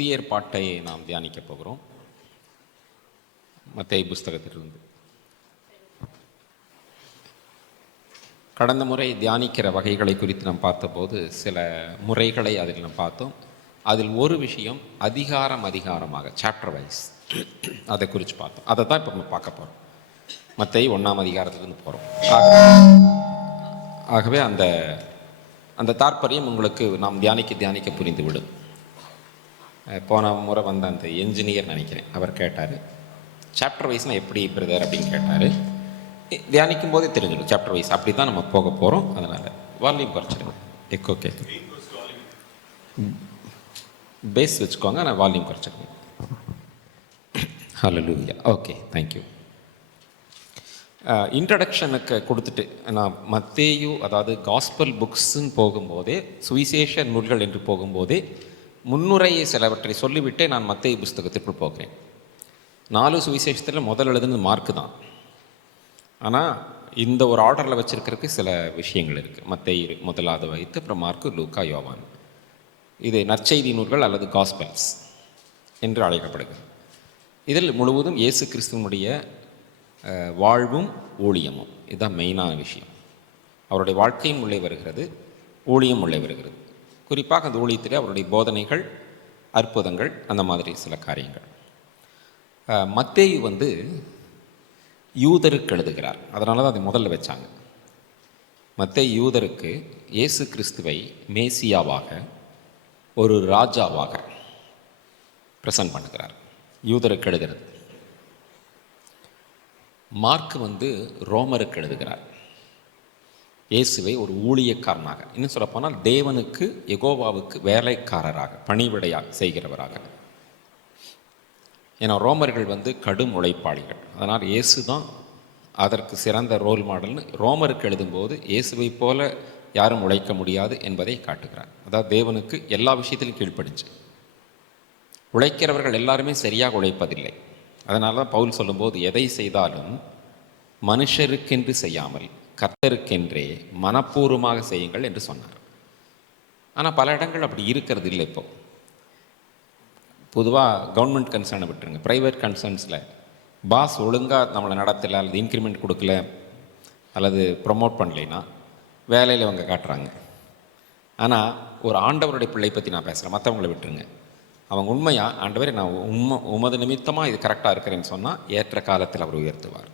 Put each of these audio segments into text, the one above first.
புதிய ஏற்பாட்டை நாம் தியானிக்க போகிறோம். மத்தேயு புஸ்தகத்திலிருந்து கடந்த முறை தியானிக்கிற வகைகளை குறித்து நாம் பார்த்தபோது சில முறைகளை அதில் நாம் பார்த்தோம். அதில் ஒரு விஷயம் அதிகாரமாக சாப்டர் வைஸ் அதை குறித்து பார்த்தோம். அதை தான் இப்போ நம்ம பார்க்க போகிறோம். மத்தேயு 1ஆம் அதிகாரத்திலிருந்து போகிறோம். ஆகவே அந்த தாற்பயம் உங்களுக்கு நாம் தியானிக்க புரிந்துவிடும். போன முறை வந்த அந்த என்ஜினியர் நினைக்கிறேன், அவர் கேட்டார் சாப்டர் வைஸ்னால் எப்படி பிரதர் அப்படின்னு கேட்டார். தியானிக்கும் போதே தெரிஞ்சிடும் சாப்டர் வைஸ் அப்படி தான் நம்ம போக போகிறோம். அதனால் வால்யூம் குறைச்சிடுங்க, எக்கோ கேட்குது, பேஸ் வச்சுக்கோங்க, நான் வால்யூம் குறைச்சிடுங்க. ஹல்லேலூயா. Okay, thank you. இன்ட்ரடக்ஷனுக்கு கொடுத்துட்டு நான் மத்தேயு அதாவது காஸ்பல் புக்ஸுன்னு போகும்போதே, சுவிசேஷ நூல்கள் என்று போகும்போதே முன்னுரையை சிலவற்றை சொல்லிவிட்டே நான் மத்தேயு புஸ்தகத்திற்குள் போகிறேன். 4 சுவிசேஷத்தில் முதல் எழுதுனது மார்க்கு தான். ஆனால் இந்த ஒரு ஆர்டரில் வச்சுருக்கிறதுக்கு சில விஷயங்கள் இருக்குது. மத்தேயு முதலாவது வைத்து, அப்புறம் மார்க்கு, லூக்கா, யோவான். இது நற்செய்தி நூல்கள் அல்லது காஸ்பல்ஸ் என்று அழைக்கப்படுகிறது. இதில் முழுவதும் இயேசு கிறிஸ்துவனுடைய வாழ்வும் ஊழியமும் இதுதான் மெயினான விஷயம். அவருடைய வாழ்க்கையும் உள்ளே வருகிறது, ஊழியம் உள்ளே வருகிறது. குறிப்பாக அந்த ஊழியத்திலே அவருடைய போதனைகள், அற்புதங்கள், அந்த மாதிரி சில காரியங்கள். மத்தேயு யூதருக்கு எழுதுகிறார். அதனால தான் அதை முதல்ல வச்சாங்க. மத்தேயு யூதருக்கு இயேசு கிறிஸ்துவை மேசியாவாக, ஒரு ராஜாவாக பிரசன்ட் பண்ணுகிறார். யூதருக்கு எழுதுகிறது. மார்க்கு ரோமருக்கு எழுதுகிறார். இயேசுவை ஒரு ஊழியக்காரனாக, இன்னும் சொல்லப்போனால் தேவனுக்கு, யெகோவாவுக்கு வேலைக்காரராக, பணிவிடையாக செய்கிறவராக. ஏன்னா ரோமர்கள் கடும் உழைப்பாளிகள். அதனால் இயேசு தான் அதற்கு சிறந்த ரோல் மாடல்னு ரோமருக்கு எழுதும்போது இயேசுவை போல யாரும் உழைக்க முடியாது என்பதை காட்டுகிறார். அதாவது தேவனுக்கு எல்லா விஷயத்திலும் கீழ்ப்படிஞ்சு உழைக்கிறவர்கள் எல்லாருமே சரியாக உழைப்பதில்லை. அதனால தான் பவுல் சொல்லும்போது எதை செய்தாலும் மனுஷருக்கென்று செய்யாமல் கர்த்தருக்கென்றே மனப்பூர்வமாக செய்யுங்கள் என்று சொன்னார். ஆனால் பல இடங்கள் அப்படி இருக்கிறது இல்லை. இப்போ பொதுவாக கவர்மெண்ட் கன்சர்னை விட்டுருங்க, ப்ரைவேட் கன்சர்ன்ஸில் பாஸ் ஒழுங்காக நம்மளை நடத்தலை அல்லது இன்க்ரிமெண்ட் கொடுக்கல அல்லது ப்ரொமோட் பண்ணலைன்னா வேலையில் அவங்க காட்டுறாங்க. ஆனால் ஒரு ஆண்டவருடைய பிள்ளை பற்றி நான் பேசுகிறேன், மற்றவங்களை விட்டுருங்க. அவங்க உண்மையாக ஆண்டவரே நான் உமது நிமித்தமாக இது கரெக்டாக இருக்கிறேன்னு சொன்னால் ஏற்ற காலத்தில் அவர் உயர்த்துவார்.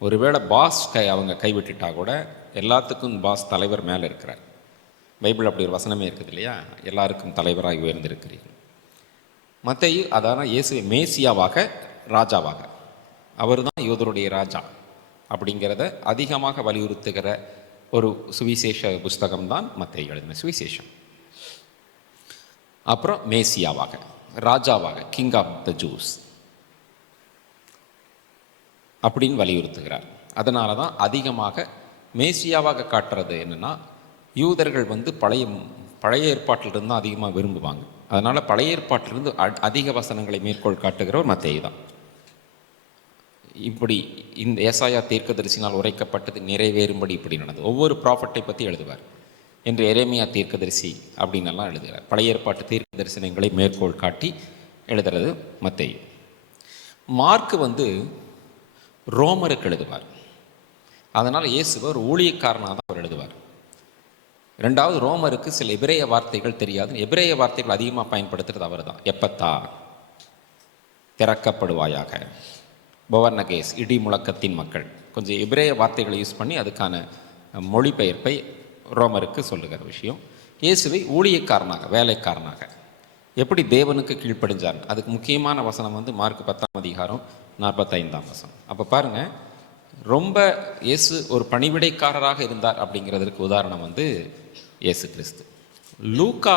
ஒருவேளை பாஸ் அவங்க கைவிட்டுட்டா கூட எல்லாத்துக்கும் பாஸ் தலைவர் மேலே இருக்கிறார். பைபிள் அப்படி ஒரு வசனமே இருக்குது இல்லையா, எல்லாருக்கும் தலைவராக உயர்ந்திருக்கிறீர்கள். மத்தேயு அதான இயேசுவை மேசியாவாக, ராஜாவாக, அவர் தான் யூதருடைய ராஜா அப்படிங்கிறத அதிகமாக வலியுறுத்துகிற ஒரு சுவிசேஷ புஸ்தகம்தான் மத்தேயு எழுதின சுவிசேஷம். அப்புறம் மேசியாவாக, ராஜாவாக, கிங் ஆஃப் த ஜூஸ் அப்படின்னு வலியுறுத்துகிறார். அதனால தான் அதிகமாக மேசியாவாக காட்டுறது என்னென்னா, யூதர்கள் பழைய ஏற்பாட்டிலிருந்து தான் அதிகமாக விரும்புவாங்க. அதனால் பழைய ஏற்பாட்டிலிருந்து அதிக வசனங்களை மேற்கோள் காட்டுகிறவர் மத்தேயு தான். இப்படி இந்த ஏசாயா தீர்க்கதரிசினால் உரைக்கப்பட்டது நிறைவேறும்படி இப்படி நடந்தது. ஒவ்வொரு ப்ராஃபட்டை பற்றி எழுதுவார். என்று எரேமியா தீர்க்கதரிசி அப்படின்னெல்லாம் எழுதுகிறார். பழைய ஏற்பாட்டு தீர்க்க தரிசனங்களை மேற்கோள் காட்டி எழுதுறது மத்தேயு. மார்க்கு ரோமருக்கு எழுதுவார். அதனால் இயேசுவை ஒரு ஊழியக்காரனாக தான் அவர் எழுதுவார். ரெண்டாவது, ரோமருக்கு சில எபிரேய வார்த்தைகள் தெரியாது. எபிரேய வார்த்தைகள் அதிகமாக பயன்படுத்துறது அவர் தான். எப்பத்தா, திறக்கப்படுவாயாக, பொவர்னகேஸ், இடி முழக்கத்தின் மக்கள், கொஞ்சம் எபிரேய வார்த்தைகளை யூஸ் பண்ணி அதுக்கான மொழிபெயர்ப்பை ரோமருக்கு சொல்லுகிற விஷயம். இயேசுவை ஊழியக்காரனாக, வேலைக்காரனாக, எப்படி தேவனுக்கு கீழ்ப்படிஞ்சார். அதுக்கு முக்கியமான வசனம் மார்க் 10ஆம் அதிகாரம் 45ஆம் வசனம். அப்போ பாருங்கள், ரொம்ப இயேசு ஒரு பணிவிடைக்காரராக இருந்தார் அப்படிங்கிறதுக்கு உதாரணம் இயேசு கிறிஸ்து. லூக்கா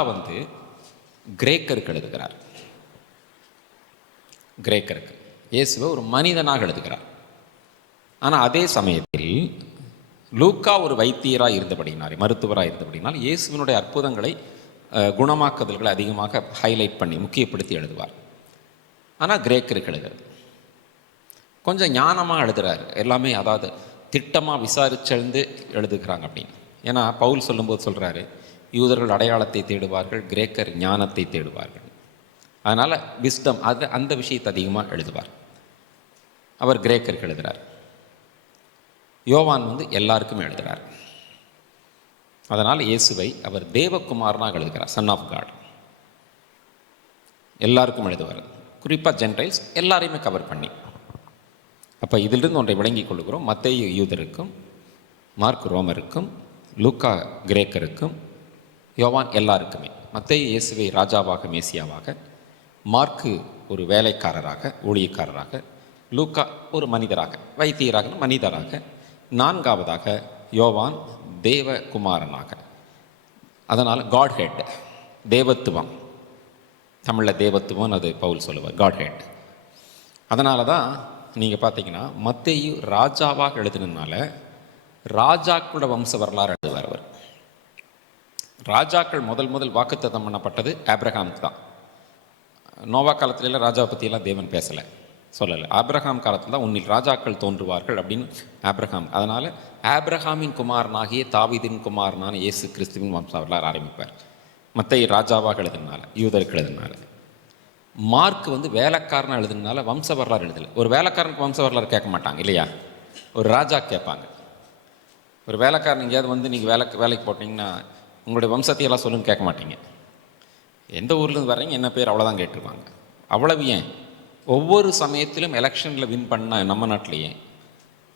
கிரேக்கருக்கு எழுதுகிறார். கிரேக்கருக்கு இயேசுவை ஒரு மனிதனாக எழுதுகிறார். ஆனால் அதே சமயத்தில் லூக்கா ஒரு வைத்தியராக இருந்தபடினார், மருத்துவராக இருந்தபடினால் இயேசுவினுடைய அற்புதங்களை, குணமாக்குதல்களை அதிகமாக ஹைலைட் பண்ணி முக்கியப்படுத்தி எழுதுவார். ஆனால் கிரேக்கருக்கு எழுதுறது கொஞ்சம் ஞானமாக எழுதுகிறார். எல்லாமே அதாவது திட்டமாக விசாரிச்செழுந்து எழுதுகிறாங்க அப்படின்னு. ஏன்னா பவுல் சொல்லும்போது சொல்கிறாரு, யூதர்கள் அடையாளத்தை தேடுவார்கள், கிரேக்கர் ஞானத்தை தேடுவார்கள். அதனால் விஸ்டம் அந்த விஷயத்தை அதிகமாக எழுதுவார். அவர் கிரேக்கருக்கு எழுதுகிறார். யோவான் எல்லாருக்குமே எழுதுகிறார். அதனால் இயேசுவை அவர் தேவகுமாரனாக எழுதுகிறார், சன் ஆஃப் காட். எல்லாருக்கும் எழுதுவார், குறிப்பாக ஜென்டைல்ஸ் எல்லாரையுமே கவர் பண்ணி. அப்போ இதிலிருந்து ஒன்றை விளங்கிக் கொள்கிறோம். மத்தேயு யூதருக்கும், மார்க் ரோமருக்கும், லூக்கா கிரேக்கருக்கும், யோவான் எல்லாருக்குமே. மத்தேயு இயேசுவை ராஜாவாக, மேசியாவாக, மார்க்கு ஒரு வேலைக்காரராக, ஊழியக்காரராக, லூக்கா ஒரு மனிதராக, வைத்தியராக, மனிதராக, நான்காவதாக யோவான் தேவகுமாரனாக. அதனால் காட் ஹெட், தேவத்துவம், தமிழில் தேவத்துவம் அது பவுல் சொல்லுவார், காட் ஹெட். அதனால தான் நீங்கள் பார்த்தீங்கன்னா மத்தேயு ராஜாவாக எழுதுனதுனால ராஜாக்களோட வம்ச வரலாறு எழுதுவார் அவர். ராஜாக்கள் முதல் வாக்குத்தத்தம் பண்ணப்பட்டது ஆபிரகாமுக்கு தான். நோவா காலத்துலலாம் ராஜாவை பற்றியெல்லாம் தேவன் பேசலை, சொல்லலை. ஆபிரகாம் காலத்தில் தான் உன்னில் ராஜாக்கள் தோன்றுவார்கள் அப்படின்னு ஆபிரகாம். அதனால் ஆபிரகாமின் குமாரனாகிய தாவீதின் குமாரனான இயேசு கிறிஸ்துவின் வம்ச வரலாறு ஆரம்பிப்பார். மத்தேயு ராஜாவாக எழுதுனால, யூதருக்கு எழுதுனால. மார்க் வேலைக்காரனாக எழுதுனால வம்ச வரலாறு எழுதலை. ஒரு வேலைக்காரனுக்கு வம்ச வரலாறு கேட்க மாட்டாங்க இல்லையா, ஒரு ராஜா கேட்பாங்க. ஒரு வேலைக்காரன் எங்கேயாவது நீங்கள் வேலைக்கு போட்டிங்கன்னா உங்களுடைய வம்சத்தையெல்லாம் சொல்லுன்னு கேட்க மாட்டீங்க. எந்த ஊர்லேருந்து வர்றீங்க, என்ன பேர், அவ்வளோதான் கேட்டிருப்பாங்க. அவ்வளவு ஏன், ஒவ்வொரு சமயத்திலும் எலெக்ஷனில் வின் பண்ண நம்ம நாட்டிலேயே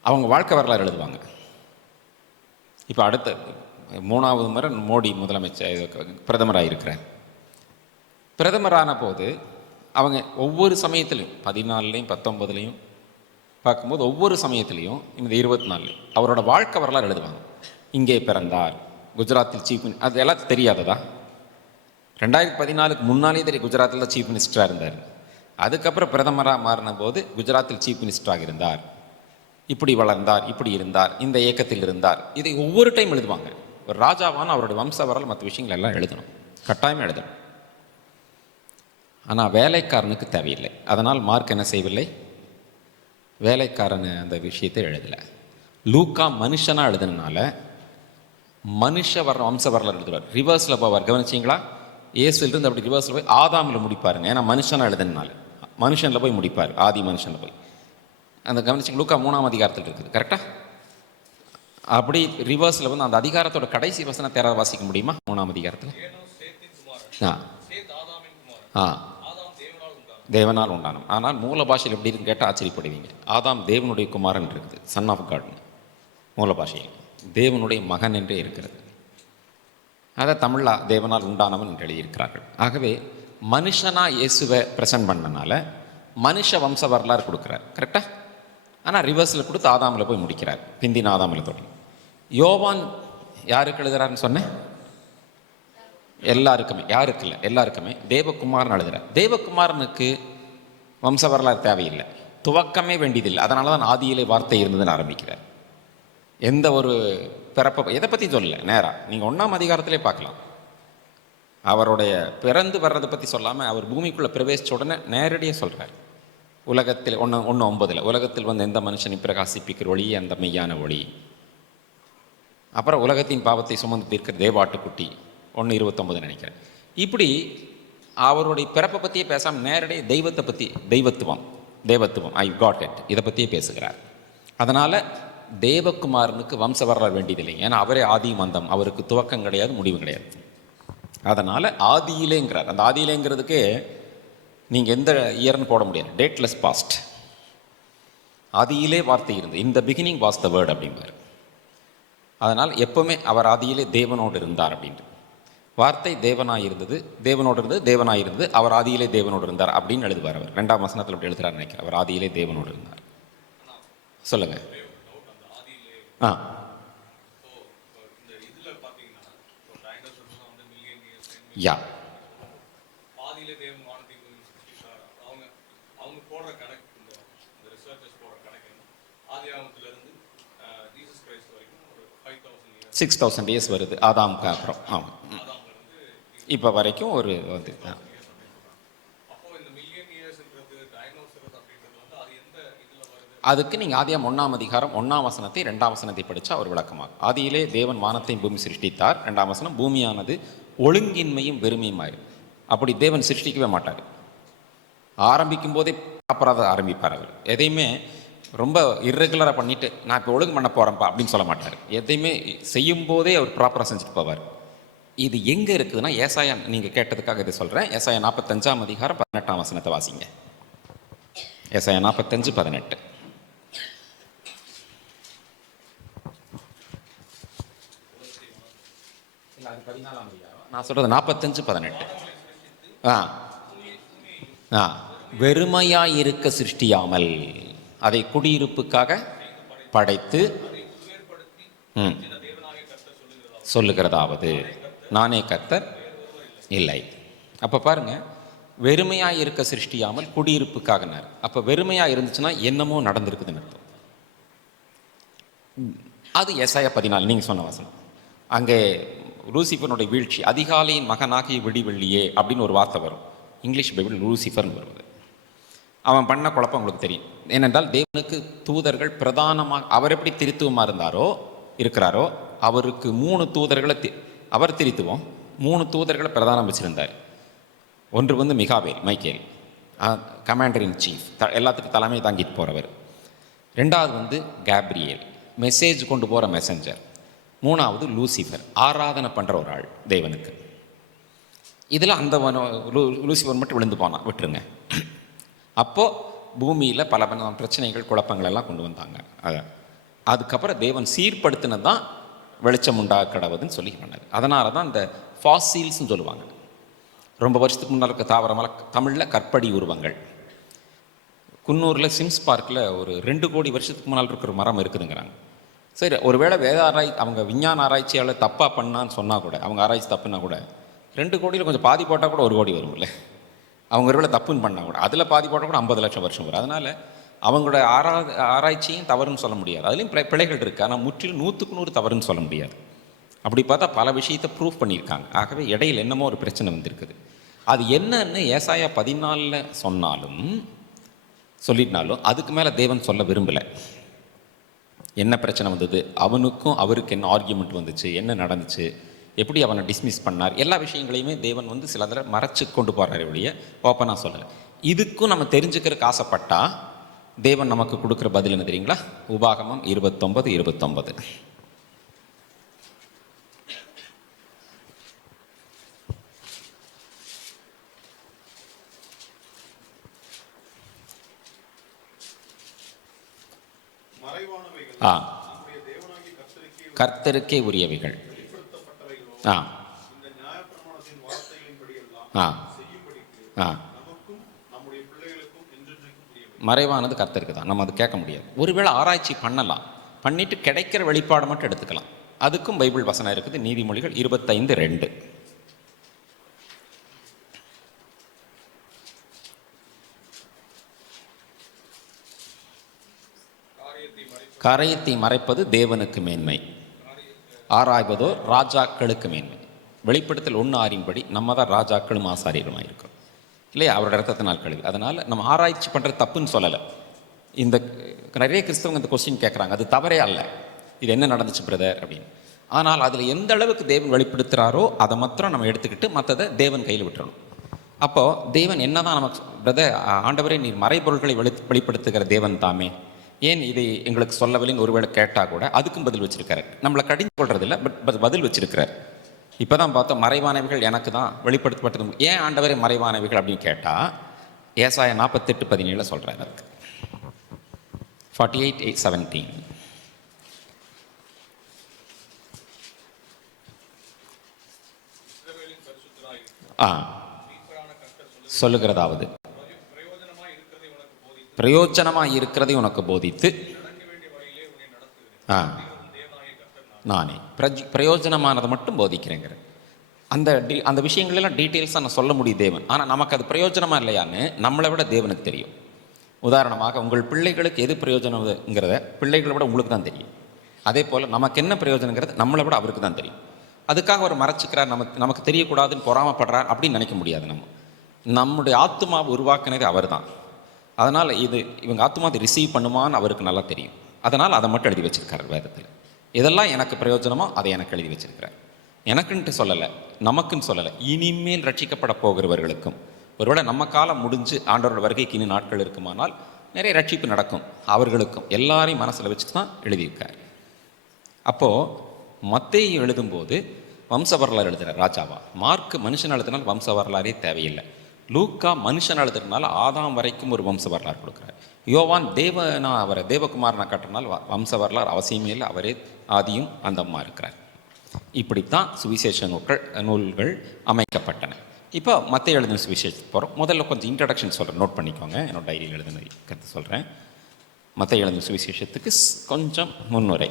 அவங்க வாழ்க்கை வரலாறு எழுதுவாங்க. இப்போ அடுத்த 3வது முறை மோடி முதலமைச்சர் பிரதமராக இருக்கிறார். பிரதமரான போது அவங்க ஒவ்வொரு சமயத்திலையும் 14லையும் 19லையும் பார்க்கும்போது ஒவ்வொரு சமயத்திலையும் இந்த 24 அவரோட வாழ்க்கை வரலாறு எழுதுவாங்க. இங்கே பிறந்தார், குஜராத்தில் சீஃப் மினிஸ்டர், அது எல்லாத்தையும் தெரியாததா? 2014க்கு முன்னாலே தெரியும் குஜராத்தில் தான் சீஃப் மினிஸ்டராக இருந்தார். அதுக்கப்புறம் பிரதமராக மாறின போது குஜராத்தில் சீஃப் மினிஸ்டராக இருந்தார், இப்படி வளர்ந்தார், இப்படி இருந்தார், இந்த இயக்கத்தில் இருந்தார். இதை ஒவ்வொரு டைம் எழுதுவாங்க. ஒரு ராஜாவான அவருடைய வம்ச வரலாறு மற்ற விஷயங்கள் எல்லாம் எழுதணும், கட்டாயமாக எழுதணும். ஆனால் வேலைக்காரனுக்கு தேவையில்லை. அதனால் மார்க் என்ன செய்யவில்லை, வேலைக்காரன் அந்த விஷயத்தை எழுதலை. லூக்கா மனுஷனாக எழுதுனால மனுஷ வம்ச வரலாறு எழுதுவார். ரிவர்ஸில் போவார், கவனிச்சிங்களா? இயேசுலேருந்து அப்படி ரிவர்ஸில் போய் ஆதாமில் முடிப்பாருங்க. ஏன்னா மனுஷனாக எழுதுனால மனுஷனில் போய் முடிப்பார், ஆதி மனுஷனில் போய். அந்த கவனிச்சிங்க, லூக்கா 3ஆம் அதிகாரத்தில் இருக்குது, கரெக்டாக? அப்படி ரிவர்ஸில் அந்த அதிகாரத்தோட கடைசி வசனம் தேர வாசிக்க முடியுமா? 3ஆம் அதிகாரத்தில் தேவனால் உண்டானம். ஆனால் மூல பாஷையில் எப்படி இருக்குன்னு கேட்டால் ஆச்சரியப்படுவீங்க. ஆதாம் தேவனுடைய குமாரன் இருக்குது, சன் ஆஃப் காட். மூல பாஷையில் தேவனுடைய மகன் என்றே இருக்கிறது. அதை தமிழில் தேவனால் உண்டானவன் என்று எழுதியிருக்கிறார்கள். ஆகவே மனுஷனாக இயேசுவை ப்ரெசன்ட் பண்ணனால மனுஷ வம்ச வரலாறு கொடுக்குறார், கரெக்டாக? ஆனால் ரிவர்ஸில் கொடுத்து ஆதாமில் போய் முடிக்கிறார், பிந்தின ஆதாமில் தொடங்கி. யோவான் யாருக்கு எழுதுறாருன்னு சொன்னேன்? எல்லாருக்குமே. யாருக்கு இல்லை, எல்லாருக்குமே. தேவகுமாரன் எழுதுகிறார். தேவகுமாரனுக்கு வம்ச வரலாறு தேவையில்லை, துவக்கமே வேண்டியதில்லை. அதனால தான் ஆதியிலே வார்த்தை இருந்ததுன்னு ஆரம்பிக்கிறார். எந்த ஒரு பிறப்பை எதை பற்றி சொல்லலை. நேராக நீங்கள் 1ஆம் அதிகாரத்திலே பார்க்கலாம். அவருடைய பிறந்து வர்றதை பற்றி சொல்லாமல் அவர் பூமிக்குள்ளே பிரவேசித்த உடனே நேரடியாக சொல்கிறார். உலகத்தில் 1:9 உலகத்தில் எந்த மனுஷனை பிரகாசிப்பிக்கிற ஒளியே அந்த மெய்யான ஒளி. அப்புறம் உலகத்தின் பாவத்தை சுமந்து தீர்க்கிற தேவாட்டுக்குட்டி 1:29 நினைக்கிறேன். இப்படி அவருடைய பிறப்பை பற்றியே பேசாமல் நேரடியாக தெய்வத்தை பற்றி, தேவத்துவம் ஐ காட் இட், இதை பற்றியே பேசுகிறார். அதனால் தேவகுமாரனுக்கு வம்ச வரலாறு வேண்டியதில்லை. ஏன்னா அவரே ஆதியும் அந்தம், அவருக்கு துவக்கம் கிடையாது, முடிவு கிடையாது. அதனால் ஆதியிலேங்கிறார். அந்த ஆதியிலேங்கிறதுக்கு நீங்கள் எந்த இயர்னு போட முடியாது, டேட்லெஸ் பாஸ்ட். ஆதியிலே வார்த்தை இருந்தது, in the beginning was the word அப்படின்பார். அதனால் எப்போவுமே அவர் ஆதியிலே தேவனோடு இருந்தார் அப்படின்ட்டு. வார்த்தை தேவனாக இருந்தது, தேவனாக இருந்தது, அவர் ஆதியிலே தேவனோடு இருந்தார் அப்படின்னு எழுதுவார். அவர் 2ஆம் வசனத்தில் அப்படி எழுதுறாரு நினைக்கிறேன். அவர் ஆதியிலே தேவனோடு இருந்தார். சொல்லுங்கள். யா சிக்ஸ் 6000 இயர்ஸ் வருது ஆதாமுக்கு அப்புறம். ஆமாம், இப்போ வரைக்கும் ஒரு அதுக்கு நீங்கள் ஆதியாம் 1ஆம் அதிகாரம் 1ஆம் வசனத்தை 2ஆம் வசனத்தை படித்தா ஒரு விளக்கமாகும். ஆதியிலே தேவன் வானத்தையும் பூமி சிருஷ்டித்தார். 2ஆம் வசனம் பூமியானது ஒழுங்கின்மையும் வெறுமையுமாயிரும். அப்படி தேவன் சிருஷ்டிக்கவே மாட்டார். ஆரம்பிக்கும் போதே ப்ராப்பராக தான் ஆரம்பிப்பார். அவர் எதையுமே ரொம்ப இர்ரெகுலராக பண்ணிவிட்டு நான் இப்போ ஒழுங்கு பண்ண போகிறேன்ப்பா அப்படின்னு சொல்ல மாட்டார். எதையுமே செய்யும் போதே அவர் ப்ராப்பராக செஞ்சுட்டு போவார். இது எங்கே இருக்குதுன்னா, ஏசாயா, நீங்கள் கேட்டதுக்காக இதை சொல்கிறேன். ஏசாயா 45ஆம் அதிகாரம் 18ஆம் வசனத்தை வாசிங்க. ஏசாயா 45:18. நான் சொல்கிறது 45:18. வெறுமையாயிருக்க சிருஷ்டியாமல் அதை குடியிருப்புக்காக படைத்து சொல்லுகிறதாவது நானே கர்த்தர் இல்லை. அப்போ பாருங்க, வெறுமையாக இருக்க சிருஷ்டியாமல் குடியிருப்புக்காகனார். அப்போ வெறுமையாக இருந்துச்சுன்னா என்னமோ நடந்திருக்குதுன்னு அர்த்தம். அது ஏசாயா 14 நீங்கள் சொன்ன வசனம். அங்கே லூசிஃபனுடைய வீழ்ச்சி, அதிகாலையின் மகனாகிய விடிவெள்ளியே அப்படின்னு ஒரு வார்த்தை வரும். இங்கிலீஷ் பைபிள் லூசிஃபர்னு வருவது. அவன் பண்ண குழப்பம் உங்களுக்கு தெரியும். ஏனென்றால் தேவனுக்கு தூதர்கள் பிரதானமாக, அவர் எப்படி திருத்துவமாக இருக்கிறாரோ அவருக்கு 3 தூதர்களை அவர் திருத்துவோம் 3 தூதர்களை பிரதானம் வச்சுருந்தார். ஒன்று வந்து மைக்கேல், கமாண்டர் இன் சீஃப், எல்லாத்துக்கும் தலைமை தாங்கிட்டு போகிறவர். 2வது வந்து கேப்ரியேல், மெசேஜ் கொண்டு போகிற மெசஞ்சர். 3வது லூசிஃபர், ஆராதனை பண்ணுற ஒரு ஆள் தேவனுக்கு. இதில் அந்த லூசிஃபர் மட்டும் விழுந்து போனான், விட்டுருங்க. அப்போது பூமியில் பல பிரச்சனைகள் குழப்பங்கள் எல்லாம் கொண்டு வந்தாங்க. அதுக்கப்புறம் தேவன் சீர்படுத்தினது தான் வெளிச்சம் உண்டாக கடவுதுன்னு சொல்லி பண்ணார். அதனால தான் இந்த ஃபாசில்ஸ்ன்னு சொல்லுவாங்க. ரொம்ப வருஷத்துக்கு முன்னால் இருக்க தாவரமாக தமிழில் கற்படி உருவங்கள். குன்னூரில் சிம்ஸ் பார்க்கில் ஒரு 2 கோடி வருஷத்துக்கு முன்னால் இருக்கிற மரம் இருக்குதுங்கிறாங்க. சரி, ஒருவேளை அவங்க விஞ்ஞான ஆராய்ச்சியால் தப்பாக பண்ணான்னு சொன்னால் கூட, அவங்க ஆராய்ச்சி தப்புன்னா கூட 2 கோடியில் கொஞ்சம் பாதி போட்டால் கூட 1 கோடி வரும்ல. அவங்க ஒருவேளை தப்புன்னு பண்ணால் கூட அதில் பாதி போட்டால் கூட 50 லட்சம் வருஷம் வரும். அதனால் அவங்களோட ஆராய்ச்சியும் தவறுன்னு சொல்ல முடியாது. அதுலேயும் பிழைகள் இருக்குது. ஆனால் முற்றிலும் 100க்கு 100 தவறுன்னு சொல்ல முடியாது. அப்படி பார்த்தா பல விஷயத்தை ப்ரூவ் பண்ணியிருக்காங்க. ஆகவே இடையில் என்னமோ ஒரு பிரச்சனை வந்திருக்குது. அது என்னன்னு ஏசாயா 14 சொல்லிட்டாலும் அதுக்கு மேலே தேவன் சொல்ல விரும்பலை. என்ன பிரச்சனை வந்தது, அவனுக்கும் அவருக்கு என்ன ஆர்கியூமெண்ட் வந்துச்சு, என்ன நடந்துச்சு, எப்படி அவனை டிஸ்மிஸ் பண்ணார், எல்லா விஷயங்களையுமே தேவன் வந்து சில தடவை மறைச்சு கொண்டு போகிறாரு ஒழிய ஓப்பனாக சொல்லலை. இதுக்கும் நம்ம தெரிஞ்சுக்கிறதுக்கு ஆசைப்பட்டா தேவன் நமக்கு கொடுக்குற பதில் என்ன தெரியுங்களா? உபாகமம் 29:29. கர்த்தருக்கே உரியவைகள். மறைவானது கர்த்தருக்கு தான், நம்ம அது கேட்க முடியாது. ஒருவேளை ஆராய்ச்சி பண்ணலாம், பண்ணிட்டு கிடைக்கிற வெளிப்பாடு மட்டும் எடுத்துக்கலாம். அதுக்கும் பைபிள் வசனம் இருக்குது. நீதிமொழிகள் 25:2. காரியத்தை மறைப்பது தேவனுக்கு மேன்மை, ஆராய்வதோ ராஜாக்களுக்கு மேன்மை. வெளிப்படுத்தல் 1:6 நம்ம தான் ராஜாக்களும் ஆசாரியருமாக இருக்கிறோம் இல்லையா, அவரோட ரத்தத்தினால் கழுவி. அதனால் நம்ம ஆராய்ச்சி பண்ணுறது தப்புன்னு சொல்லலை. இந்த நிறைய கிறிஸ்தவங்க இந்த கொஸ்டின் கேட்குறாங்க, அது தவறே அல்ல. இது என்ன நடந்துச்சு பிரதர் அப்படின்னு. ஆனால் அதில் எந்த அளவுக்கு தேவன் வெளிப்படுத்துகிறாரோ அதை மாத்திரம் நம்ம எடுத்துக்கிட்டு மற்றதை தேவன் கையில் விட்டுறணும். அப்போது தேவன் என்ன தான் நமக்கு, பிரதர் ஆண்டவரே நீர் மறைபொருள்களை வெளிப்படுத்துகிற தேவன் தாமே, ஏன் இதை எங்களுக்கு சொல்லவில்லைன்னு ஒருவேளை கேட்டால் கூட அதுக்கும் பதில் வச்சிருக்காரு. நம்மளை கடிஞ்சு கொள்றதில்லை, பட் பதில் வச்சிருக்கிறார். இப்போ தான் பார்த்தோம், மறைவானவைகள் எனக்கு தான் வெளிப்படுத்தப்பட்டது. ஏன் ஆண்டவரே மறைவானவைகள் அப்படின்னு கேட்டால் ஏசாயா 48:17 சொல்கிறார். அதுக்கு 48:17 சொல்லுகிறதாவது, பிரயோஜனமாக இருக்கிறதை உனக்கு போதித்து நானே பிரயோஜனமானதை மட்டும் போதிக்கிறேங்கிற அந்த விஷயங்களெல்லாம் டீட்டெயில்ஸாக நான் சொல்ல முடியும் தேவன். ஆனால் நமக்கு அது பிரயோஜனமாக இல்லையான்னு நம்மளை விட தேவனுக்கு தெரியும். உதாரணமாக, உங்கள் பிள்ளைகளுக்கு எது பிரயோஜனங்கிறத பிள்ளைகளை விட உங்களுக்கு தான் தெரியும். அதே போல் நமக்கு என்ன பிரயோஜனங்கிறது நம்மளை விட அவருக்கு தான் தெரியும். அதுக்காக அவர் மறைச்சிக்கிறார், நமக்கு தெரியக்கூடாதுன்னு பொறாமப்படுறார் அப்படின்னு நினைக்க முடியாது. நம்முடைய ஆத்துமாவை உருவாக்குனது அவர் தான். அதனால் இவங்க ஆத்துமாவை ரிசீவ் பண்ணுமான்னு அவருக்கு நல்லா தெரியும். அதனால் அதை மட்டும் எழுதி வச்சிருக்காரு வேதத்தில். இதெல்லாம் எனக்கு பிரயோஜனமோ அதை எனக்கு எழுதி வச்சிருக்கிறார். எனக்குன்ட்டு சொல்லலை, நமக்குன்னு சொல்லலை, இனிமேல் ரட்சிக்கப்பட போகிறவர்களுக்கும் ஒருவேளை நம்ம காலம் முடிஞ்சு ஆண்டவரோட வருகைக்கு இன்னும் நாட்கள் இருக்குமானால் நிறைய ரட்சிப்பு நடக்கும். அவர்களுக்கும் எல்லாரையும் மனசில் வச்சுட்டு தான் எழுதியிருக்கார். அப்போது மத்தேயு எழுதும்போது வம்ச வரலாறு எழுதுகிறார் ராஜாவா. மார்க்கு மனுஷன் எழுதுனால் வம்ச வரலாறே தேவையில்லை. லூக்கா மனுஷன் எழுதுறதுனால ஆதாம் வரைக்கும் ஒரு வம்ச வரலாறு கொடுக்குறார். யோவான் அவரை தேவகுமாரனை காட்டுறதுனால வம்ச வரலாறு அவசியமே இல்லை, அவரே ஆதியும் அந்தமாக இருக்கிறார். இப்படித்தான் சுவிசேஷ நூல்கள் அமைக்கப்பட்டன. இப்போ மத்தேயு எழுதின சுவிசேஷத்துக்கு போகிறோம். முதல்ல கொஞ்சம் இன்ட்ரடக்ஷன் சொல்கிறேன், நோட் பண்ணிக்கோங்க. என்னோட டைரியில் எழுதின கருத்து சொல்கிறேன். மத்தேயு எழுதின சுவிசேஷத்துக்கு கொஞ்சம் முன்னுரை.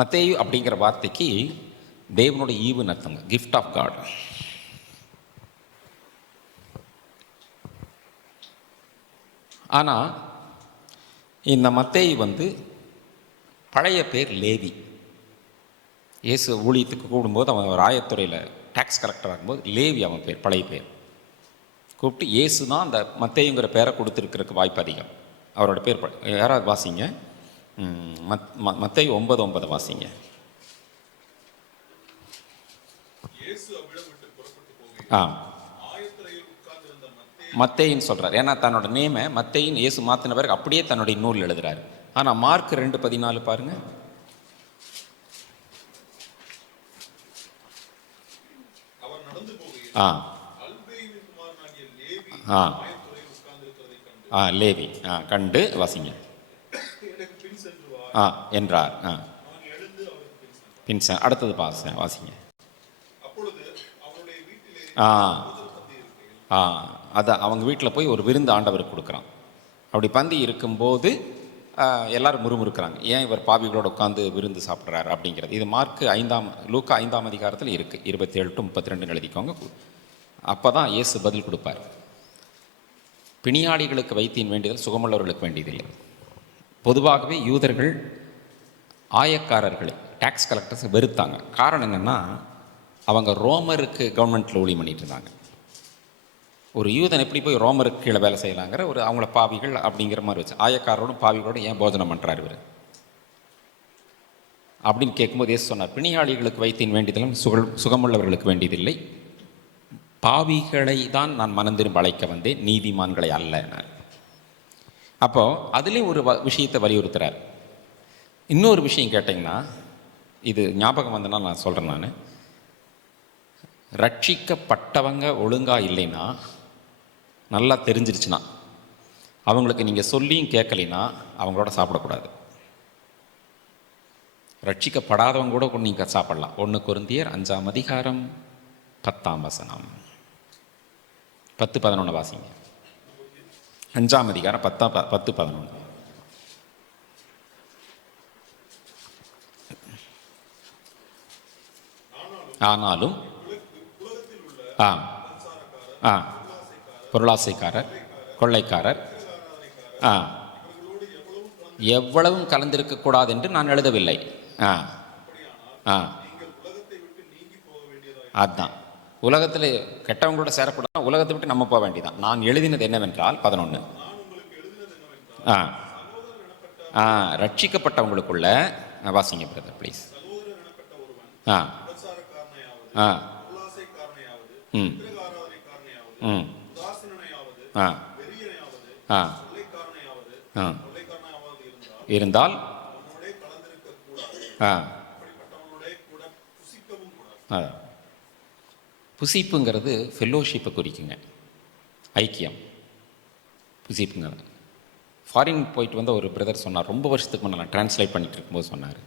மத்தேயு அப்படிங்கிற வார்த்தைக்கு தேவனுடைய ஈவுன்னு அர்த்தங்க, கிஃப்ட் ஆஃப் காட். ஆனால் இந்த மத்தேயு பழைய பேர் லேவி. இயேசு ஊழியத்துக்கு கூடும்போது அவன் ஒரு ஆயத்துறையில் டேக்ஸ் கலெக்டராக இருக்கும்போது லேவி அவன் பேர், பழைய பேர். கூப்பிட்டு இயேசு தான் அந்த மத்தேயுங்கிற பேரை கொடுத்துருக்கிறதுக்கு வாய்ப்பு அதிகம். அவரோட பேர் யாராவது வாசிங்க, மத்தேயு 9:9 வாசிங்க. மத்தேயின்னு சொல்கிறார். ஏன்னா தன்னோட நேமை மத்தேயின் இயேசு மாற்றின பிறகு அப்படியே தன்னுடைய நூல் எழுதுறாரு. ஆனால் மார்க் 2:14 பாருங்க. லேவி கண்டு வாசிங்க என்றார். பின் அடுத்தது வாசிங்க. அதான் அவங்க வீட்டில் போய் ஒரு விருந்து ஆண்டவருக்கு கொடுக்குறான். அப்படி பந்தி இருக்கும்போது எல்லாரும் முறுமுறுக்கிறாங்க, ஏன் இவர் பாவிகளோடு உட்காந்து விருந்து சாப்பிட்றாரு அப்படிங்கிறது. இது லூக்கா 5ஆம் அதிகாரத்தில் இருக்குது, 27 to 32 எழுதிக்கோங்க. அப்போ தான் இயேசு பதில் கொடுப்பார். பிணியாளிகளுக்கு வைத்தியம் வேண்டியதில் சுகமுள்ளவர்களுக்கு வேண்டியதில்லை. பொதுவாகவே யூதர்கள் ஆயக்காரர்களை, டேக்ஸ் கலெக்டர்ஸ் வெறுத்தாங்க. காரணம் என்னென்னா, அவங்க ரோமருக்கு கவர்மெண்ட்டில் ஊழியம் பண்ணிட்டு இருந்தாங்க. ஒரு யூதன் எப்படி போய் ரோமருக்கு கீழே வேலை செய்யலாங்கிற ஒரு அவங்கள பாவிகள் அப்படிங்கிற மாதிரி வச்சு, ஆயக்காரோடும் பாவிகளோடும் ஏன் போஜனம் பண்ணுறாரு இவர் அப்படின்னு கேட்கும்போது இயேசு சொன்னார், பிணியாளிகளுக்கு வைத்தியம் வேண்டியதிலும் சுகமுள்ளவர்களுக்கு வேண்டியதில்லை, பாவிகளை தான் நான் மனம் திரும்ப அழைக்க வந்தேன், நீதிமான்களை அல்ல. அப்போது அதுலேயும் ஒரு விஷயத்தை வலியுறுத்துகிறார். இன்னொரு விஷயம் கேட்டிங்கன்னா, இது ஞாபகம் வந்தனால் நான் சொல்கிறேன். நான் ரட்சிக்கப்பட்டவங்க ஒழுங்காக இல்லைன்னா, நல்லா தெரிஞ்சிருச்சுன்னா, அவங்களுக்கு நீங்கள் சொல்லியும் கேட்கலைன்னா அவங்களோட சாப்பிடக்கூடாது. ரட்சிக்கப்படாதவங்க கூட நீங்கள் சாப்பிடலாம். 1 கொரிந்தியர் 5ஆம் அதிகாரம் 10ஆம் வசனம், 10-11 வாசிங்க. 5ஆம் அதிகாரம் 10-11. ஆனாலும் பொருளாசைக்காரர், கொள்ளைக்காரர் எவ்வளவும் கலந்திருக்கக்கூடாது என்று நான் எழுதவில்லை. அதுதான் உலகத்தில் கெட்டவங்களோட சேரக்கூடாது, உலகத்தை விட்டு நம்ம போக வேண்டியதான். நான் எழுதினது என்னவென்றால் 11 ரட்சிக்கப்பட்டவங்களுக்குள்ள வாசிங்க பிரதர் ப்ளீஸ். இருந்தால் புசிப்புங்கிறது ஃபெல்லோஷிப்பை குறிக்குங்க, ஐக்கியம். புசிப்புங்கிறது ஃபாரின் போயிட்டு வந்த ஒரு பிரதர் சொன்னார், ரொம்ப வருஷத்துக்கு முன்னாடி நான் ட்ரான்ஸ்லேட் பண்ணிட்டு இருக்கும்போது சொன்னார்,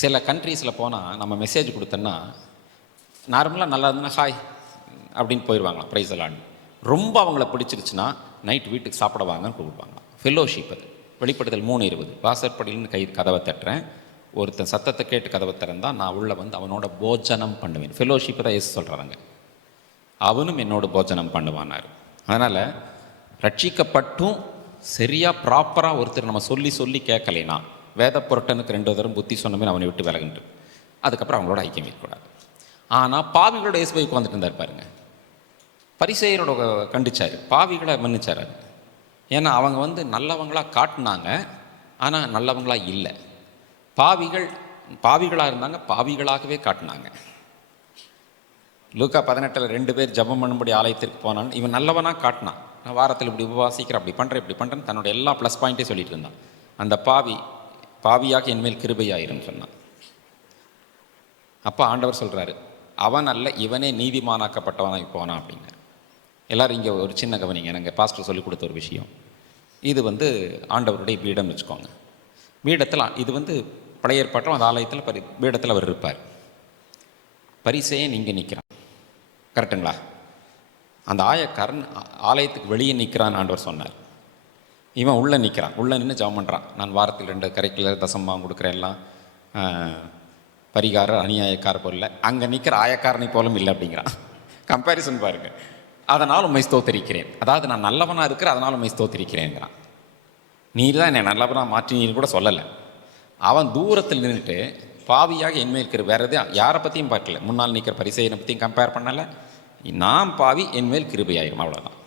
சில கண்ட்ரீஸில் போனால் நம்ம மெசேஜ் கொடுத்தோன்னா நார்மலாக நல்லா இருந்ததுன்னா ஹாய் அப்படின்னு போயிடுவாங்களாம், ப்ரைஸ் எல்லாம். ரொம்ப அவங்கள பிடிச்சிருச்சுன்னா நைட் வீட்டுக்கு சாப்பிட வாங்கன்னு கூப்பிடுவாங்க. ஃபெல்லோஷிப் அது. வெளிப்படுத்தல் 3:20 வாசற்படியில்னு கதவை தட்டுறேன், ஒருத்தன் சத்தத்தை கேட்டு கதவை திறந்தால் நான் உள்ளே வந்து அவனோட போஜனம் பண்ணுவேன். ஃபெல்லோஷிப்பை தான் ஏசு சொல்கிறாங்க, அவனும் என்னோட போஜனம் பண்ணுவானார். அதனால் ரட்சிக்கப்பட்டும் சரியாக ப்ராப்பராக ஒருத்தர் நம்ம சொல்லி சொல்லி கேட்கலைன்னா, வேத புரட்டனுக்கு 2 தரம் புத்தி சொன்னமே அவனை விட்டு விலகுன்று, அதுக்கப்புறம் அவங்களோட ஐக்கியம் இருக்கக்கூடாது. ஆனால் பாவிகளோட இயேசு போய் உட்காந்துட்டு இருந்தார் பாருங்க. பரிசேயரோட கண்டிச்சார், பாவிகளை மன்னிச்சார். அது ஏன்னா அவங்க நல்லவங்களாக காட்டினாங்க, ஆனால் நல்லவங்களாக இல்லை. பாவிகளாக இருந்தாங்க, பாவிகளாகவே காட்டினாங்க. லூக்கா 18 2 பேர் ஜெபம் பண்ணும்படி ஆலயத்திற்கு போனான். இவன் நல்லவனாக காட்டினான். நான் வாரத்தில் இப்படி உபவாசிக்கிறேன், அப்படி பண்ணுறேன், இப்படி பண்ணுறேன், தன்னோட எல்லா ப்ளஸ் பாயிண்ட்டே சொல்லிட்டு இருந்தான். அந்த பாவியாக என்மேல் கிருபையாயிரும் சொன்னான். அப்போ ஆண்டவர் சொல்கிறாரு, அவன் அல்ல இவனே நீதிமானாக்கப்பட்டவனாக போனான் அப்படின்னாரு. எல்லோரும் இங்கே ஒரு சின்ன கவனிங்க, எனக்கு பாஸ்டர் சொல்லிக் கொடுத்த ஒரு விஷயம். இது ஆண்டவருடைய பீடம் வச்சுக்கோங்க. பீடத்தில் இது பழைய ஏற்பாட்டில் அந்த ஆலயத்தில் பீடத்தில் அவர் இருப்பார். பரிசேயன் இங்கே நிற்கிறான், கரெக்டுங்களா? அந்த ஆயக்காரன் ஆலயத்துக்கு வெளியே நிற்கிறான்னு ஆண்டவர் சொன்னார். இவன் உள்ளே நிற்கிறான், உள்ளே நின்று ஜெபம் பண்ணுறான். நான் வாரத்தில் 2 கரைக்கில் தசம்பாகம் கொடுக்குறேன், எல்லாம் பரிகார அநியாயக்கார போல. அங்கே நிற்கிற ஆயக்காரனை போலும் இல்லை அப்படிங்கிறான். கம்பேரிசன் பாருங்க. அதனால் உண்மை ஸ்தோத்தரிக்கிறேன், அதாவது நான் நல்லவனாக இருக்கிற அதனால் உண்மை ஸ்தோத்தரிக்கிறேங்கிறான். நீர் தான் என்னை நல்லவனாக மாற்றினீன்னு கூட சொல்லலை. அவன் தூரத்தில் நின்றுட்டு பாவியாக என்மேல் இருக்கிற வேறு எதுவும் யாரை பற்றியும் பார்க்கல. முன்னால் நிற்கிற பரிசேயனை பற்றியும் கம்பேர் பண்ணலை. நான் பாவி என்மேல் கிருபையாயிரும், அவ்வளோதான்.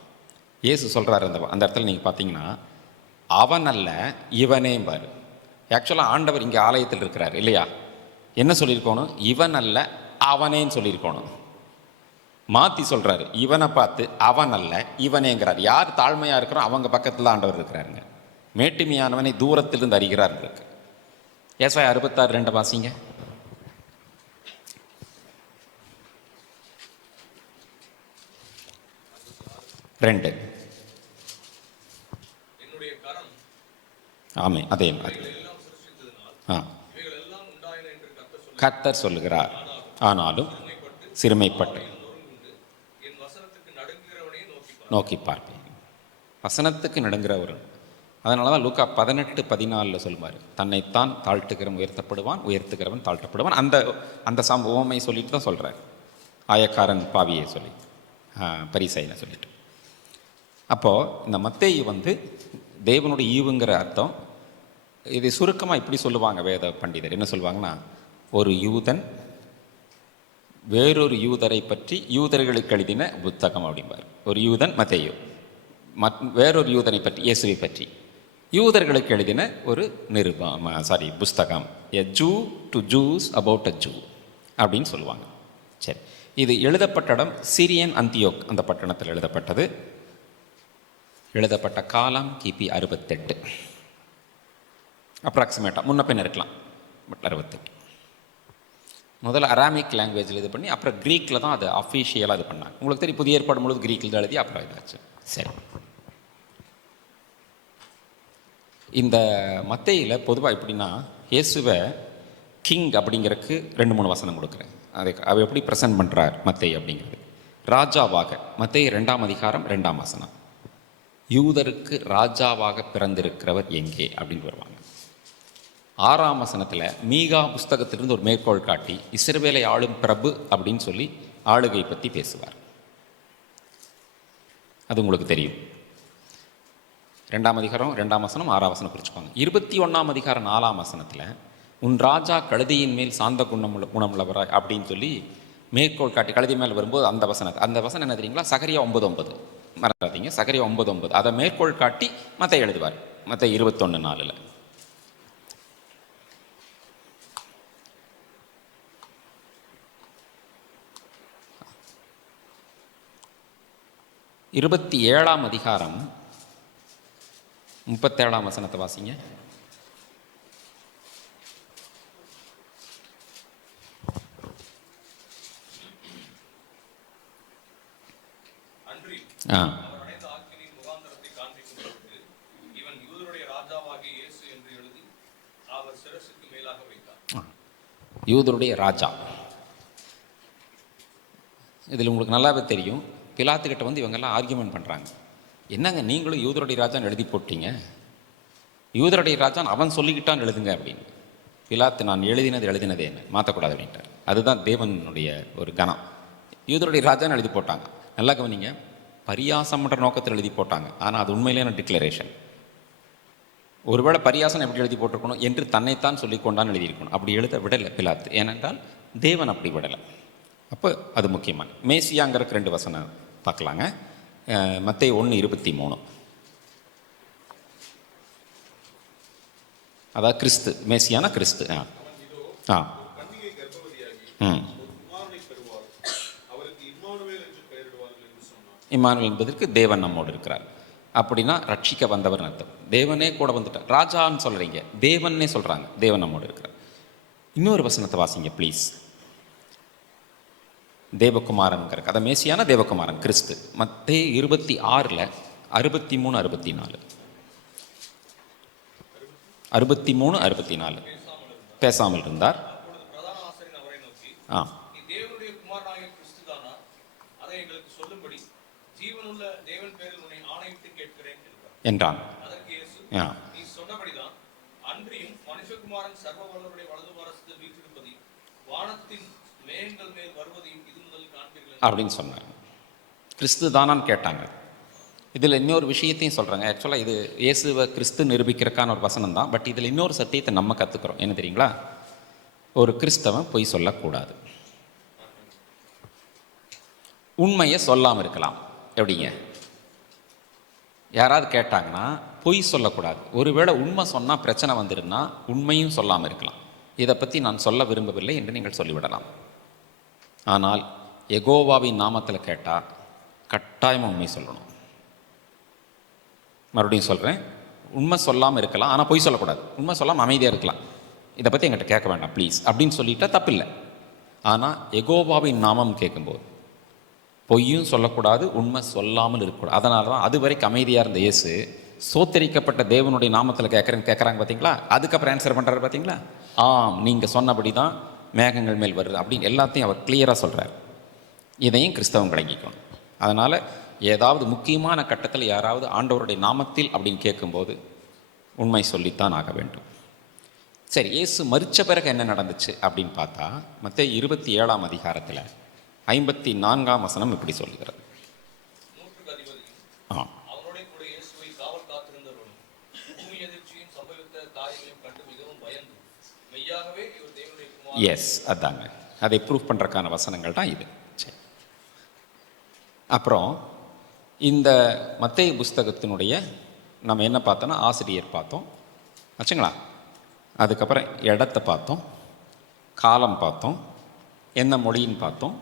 இயேசு சொல்கிறார் அந்த இடத்துல நீங்கள் பார்த்தீங்கன்னா, அவன் அல்ல இவனே பாரு. ஆக்சுவலாக ஆண்டவர் இங்கே ஆலயத்தில் இருக்கிறார் இல்லையா? என்ன சொல்லியிருக்கணும்? இவன் அல்ல அவனேன்னு சொல்லியிருக்கணும். மாற்றி சொல்கிறாரு, இவனை பார்த்து அவன் அல்ல இவனேங்கிறார். யார் தாழ்மையாக இருக்கிறோம் அவங்க பக்கத்தில் ஆண்டவர் இருக்கிறாருங்க. மேட்டுமையானவனை தூரத்திலிருந்து அறிகிறார் இருக்கு. ஏசாயா 66:2 வாசிங்க. ரெண்டு. ஆமே, அதே கர்த்தர் சொல்லுகிறார். ஆனாலும் சிறுமைப்பட்டு நோக்கி பார்ப்பேன். வசனத்துக்கு நடுங்கிறவர். அதனால தான் லூக்கா 18:14 சொல்லுவார், தன்னைத்தான் தாழ்த்துகிறவன் உயர்த்தப்படுவான், உயர்த்துகிறவன் தாழ்த்தப்படுவான். அந்த உவமை சொல்லிட்டு தான் சொல்கிறார். ஆயக்காரன் பாவியை சொல்லி பரிசையில சொல்லிட்டு. அப்போது இந்த மத்தேயு தேவனுடைய ஈவுங்கிற அர்த்தம். இதை சுருக்கமாக இப்படி சொல்லுவாங்க வேத பண்டிதர். என்ன சொல்லுவாங்கன்னா, ஒரு யூதன் வேறொரு யூதரை பற்றி யூதர்களுக்கு எழுதின புத்தகம் அப்படிம்பார். ஒரு யூதன் மத்தேயு, வேறொரு யூதனை பற்றி இயேசுவை பற்றி யூதர்களுக்கு எழுதின ஒரு புஸ்தகம். A Jew to Jews about a Jew அப்படின்னு சொல்லுவாங்க. சரி, இது எழுதப்பட்ட இடம் சிரியன் அந்தியோக், அந்த பட்டணத்தில் எழுதப்பட்டது. எழுதப்பட்ட காலம் கிபி 68, அப்ராக்சிமேட்டாக முன்ன பின்ன இருக்கலாம், பட் 68. முதல்ல அராமிக் லாங்குவேஜில் இது பண்ணி அப்புறம் க்ரீக்கில் தான் அது அஃபீஷியலாக இது பண்ணாங்க. உங்களுக்கு தெரியும், புதிய ஏற்பாடு முழுவதும் க்ரீக்கில் தான் எழுதி அப்புறம் இதாச்சு. சரி, இந்த மத்தேயில பொதுவாக எப்படின்னா, இயேசுவை கிங் அப்படிங்கிறதுக்கு 2-3 வசனம் கொடுக்குறேன். அவ எப்படி ப்ரெசென்ட் பண்ணுறார் மத்தேயு அப்படிங்கிறது. ராஜாவாக மத்தேயு 2ஆம் அதிகாரம் 2ஆம் வசனம், யூதருக்கு ராஜாவாக பிறந்திருக்கிறவர் எங்கே அப்படின்னு வருவாங்க. 6ஆம் வசனத்தில் மீகா புஸ்தகத்திலிருந்து ஒரு மேற்கோள் காட்டி இஸ்ரவேலை ஆளும் பிரபு அப்படின்னு சொல்லி ஆளுகை பற்றி பேசுவார். அது உங்களுக்கு தெரியும். 2ஆம் அதிகாரம் 2ஆம் வசனம் 6ஆம் வசனம் குறிச்சுக்கோங்க. 21ஆம் அதிகாரம் 4ஆம் வசனத்தில் உன் ராஜா கழுதையின் மேல் சாந்த குணமுள்ளவராய் அப்படின்னு சொல்லி மேற்கோள் காட்டி கழுதை மேல் வரும்போது அந்த வசனம் என்ன தெரியுங்களா? சகரியா 9:9 மறக்காதீங்க. சகரியா 9:9 அதை மேற்கோள் காட்டி மத்தேயு எழுதுவார். மத்தேயு 21:4. 27ஆம் அதிகாரம் 37ஆம் வசனத்தை வாசிங்க. யூதருடைய ராஜா. இதில் உங்களுக்கு நல்லாவே தெரியும், பிலாத்துக்கிட்ட இவங்கெல்லாம் ஆர்கியூமெண்ட் பண்ணுறாங்க. என்னங்க நீங்களும் யூதருடைய ராஜான்னு எழுதி போட்டீங்க, யூதருடைய ராஜான்னு அவன் சொல்லிக்கிட்டான்னு எழுதுங்க அப்படின்னு. பிலாத்து நான் எழுதினதே என்ன மாற்றக்கூடாது அப்படின்ட்டார். அதுதான் தேவனுடைய ஒரு கணம். யூதருடைய ராஜான்னு எழுதி போட்டாங்க. நல்லா கவனிங்க, பரியாசம் என்ற நோக்கத்தில் எழுதி போட்டாங்க. ஆனால் அது உண்மையிலேயான டிக்ளரேஷன். ஒருவேளை பரியாசம் எப்படி எழுதி போட்டிருக்கணும் என்று தன்னைத்தான் சொல்லிக்கொண்டான்னு எழுதியிருக்கணும். அப்படி எழுத விடலை பிலாத்து, ஏனென்றால் தேவன் அப்படி விடலை. அப்போ அது முக்கியமான மேசியாங்கிறதுக்கு 2 வசனம் பார்க்கலாங்க. மத்தேயு 1:23, அதாவது கிறிஸ்து, மேசியான கிறிஸ்து. இம்மானுவேல் என்பதற்கு தேவன் நம்மோடு இருக்கிறார். அப்படின்னா ரட்சிக்க வந்தவர் அர்த்தம். தேவனே கூட வந்துட்டார். ராஜான்னு சொல்கிறீங்க, தேவன்னே சொல்கிறாங்க, தேவன் நம்மோடு இருக்கிறார். இன்னொரு வசனத்தை வாசிங்க ப்ளீஸ். தேவகுமாரன்கிற கதை, மேசியான தேவகுமாரன் கிறிஸ்து. மத்தேயு 26 63 64 63 64. பேசாமல் இருந்தார். ஆ என்றான். அப்படின்னு சொன்னார். கிறிஸ்து தானான்னு கேட்டாங்க. இதில் இன்னொரு விஷயத்தையும் சொல்கிறாங்க. ஆக்சுவலாக இது இயேசுவை கிறிஸ்து நிரூபிக்கிறதுக்கான ஒரு வசனம் தான். பட் இதில் இன்னொரு சத்தியத்தை நம்ம கற்றுக்குறோம். என்ன தெரியுங்களா? ஒரு கிறிஸ்தவன் பொய் சொல்லக்கூடாது. உண்மையை சொல்லாமல் இருக்கலாம். எப்படிங்க? யாராவது கேட்டாங்கன்னா பொய் சொல்லக்கூடாது. ஒருவேளை உண்மை சொன்னால் பிரச்சனை வந்துடுன்னா உண்மையும் சொல்லாமல் இருக்கலாம். இதை பற்றி நான் சொல்ல விரும்பவில்லை என்று நீங்கள் சொல்லிவிடலாம். ஆனால் யெகோவாவின் நாமத்தில் கேட்டால் கட்டாயமாக உண்மை சொல்லணும். மறுபடியும் சொல்கிறேன், உண்மை சொல்லாமல் இருக்கலாம், ஆனால் பொய் சொல்லக்கூடாது. உண்மை சொல்லாமல் அமைதியாக இருக்கலாம். இதை பற்றி எங்கிட்ட கேட்க வேண்டாம் ப்ளீஸ் அப்படின்னு சொல்லிட்டா தப்பில்லை. ஆனால் யெகோவாவின் நாமம் கேட்கும்போது பொய்யும் சொல்லக்கூடாது, உண்மை சொல்லாமல் இருக்கக்கூடாது. அதனால தான் அது வரைக்கும் அமைதியாக இருந்த இயேசு சோத்தரிக்கப்பட்ட தேவனுடைய நாமத்தில் கேட்குறாங்க பார்த்தீங்களா? அதுக்கப்புறம் ஆன்சர் பண்ணுறாரு பார்த்தீங்களா? நீங்கள் சொன்னபடி தான் மேகங்கள் மேல் வருது அப்படின்னு எல்லாத்தையும் அவர் கிளியராக சொல்கிறார். இதையும் கிறிஸ்தவம் விளங்கிக்கணும். அதனால் ஏதாவது முக்கியமான கட்டத்தில் யாராவது ஆண்டவருடைய நாமத்தில் அப்படின்னு கேட்கும்போது உண்மை சொல்லித்தான் ஆக வேண்டும். சரி, இயேசு மரித்த பிறகு என்ன நடந்துச்சு அப்படின்னு பார்த்தா மத்தேயு 27 அதிகாரத்தில் 54 வசனம் இப்படி சொல்லுகிறது. எஸ், அதாங்க, அதை ப்ரூவ் பண்ணுறக்கான வசனங்கள் தான் இது. சரி, அப்புறம் இந்த மத்தேயு புஸ்தகத்தினுடைய நம்ம என்ன பார்த்தோன்னா ஆசிரியர் பார்த்தோம் ஆச்சுங்களா. அதுக்கப்புறம் இடத்தை பார்த்தோம், காலம் பார்த்தோம், என்ன மொழின்னு பார்த்தோம்,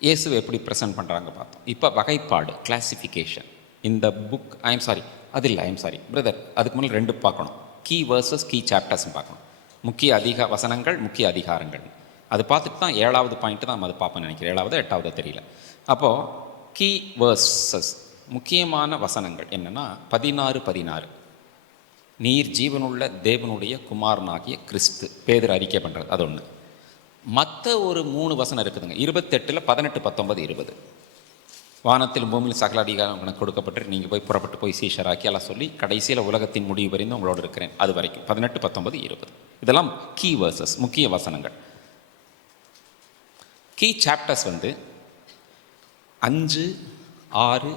இயேசுவை எப்படி ப்ரெசென்ட் பண்ணுறாங்க பார்த்தோம். இப்போ வகைப்பாடு, கிளாசிஃபிகேஷன். இந்த புக் ஐம் சாரி பிரதர், அதுக்கு முன்னாடி 2 பார்க்கணும். கீ வேர்சஸ் கீ சாப்டர்ஸ்ன்னு பார்க்கணும். முக்கிய வசனங்கள், முக்கிய அதிகாரங்கள். அது பார்த்துட்டு தான் 7வது பாயிண்ட்டு தான் நம்ம அது பார்ப்போம்னு நினைக்கிறேன். 7வது 8வது தெரியல. அப்போது கீ வேர்சஸ், முக்கியமான வசனங்கள் என்னென்னா 16 நீர் ஜீவனுள்ள தேவனுடைய குமாரனாகிய கிறிஸ்து, பேதுரு அறிக்கை பண்ணுறது, அது ஒன்று. மற்ற ஒரு 3 வசனம் இருக்குதுங்க. 28 18 19 20. வானத்தில் பூமியில் சகல அதிகாரம் எனக்கு கொடுக்கப்பட்டு நீங்கள் போய் புறப்பட்டு போய் சீஷராக்கி எல்லாம் சொல்லி கடைசியில் உலகத்தின் முடிவு வரைந்து உங்களோடு இருக்கிறேன், அது வரைக்கும் 18 19 20. இதெல்லாம் கீ வேர்சஸ், முக்கிய வசனங்கள். Key chapters 5 6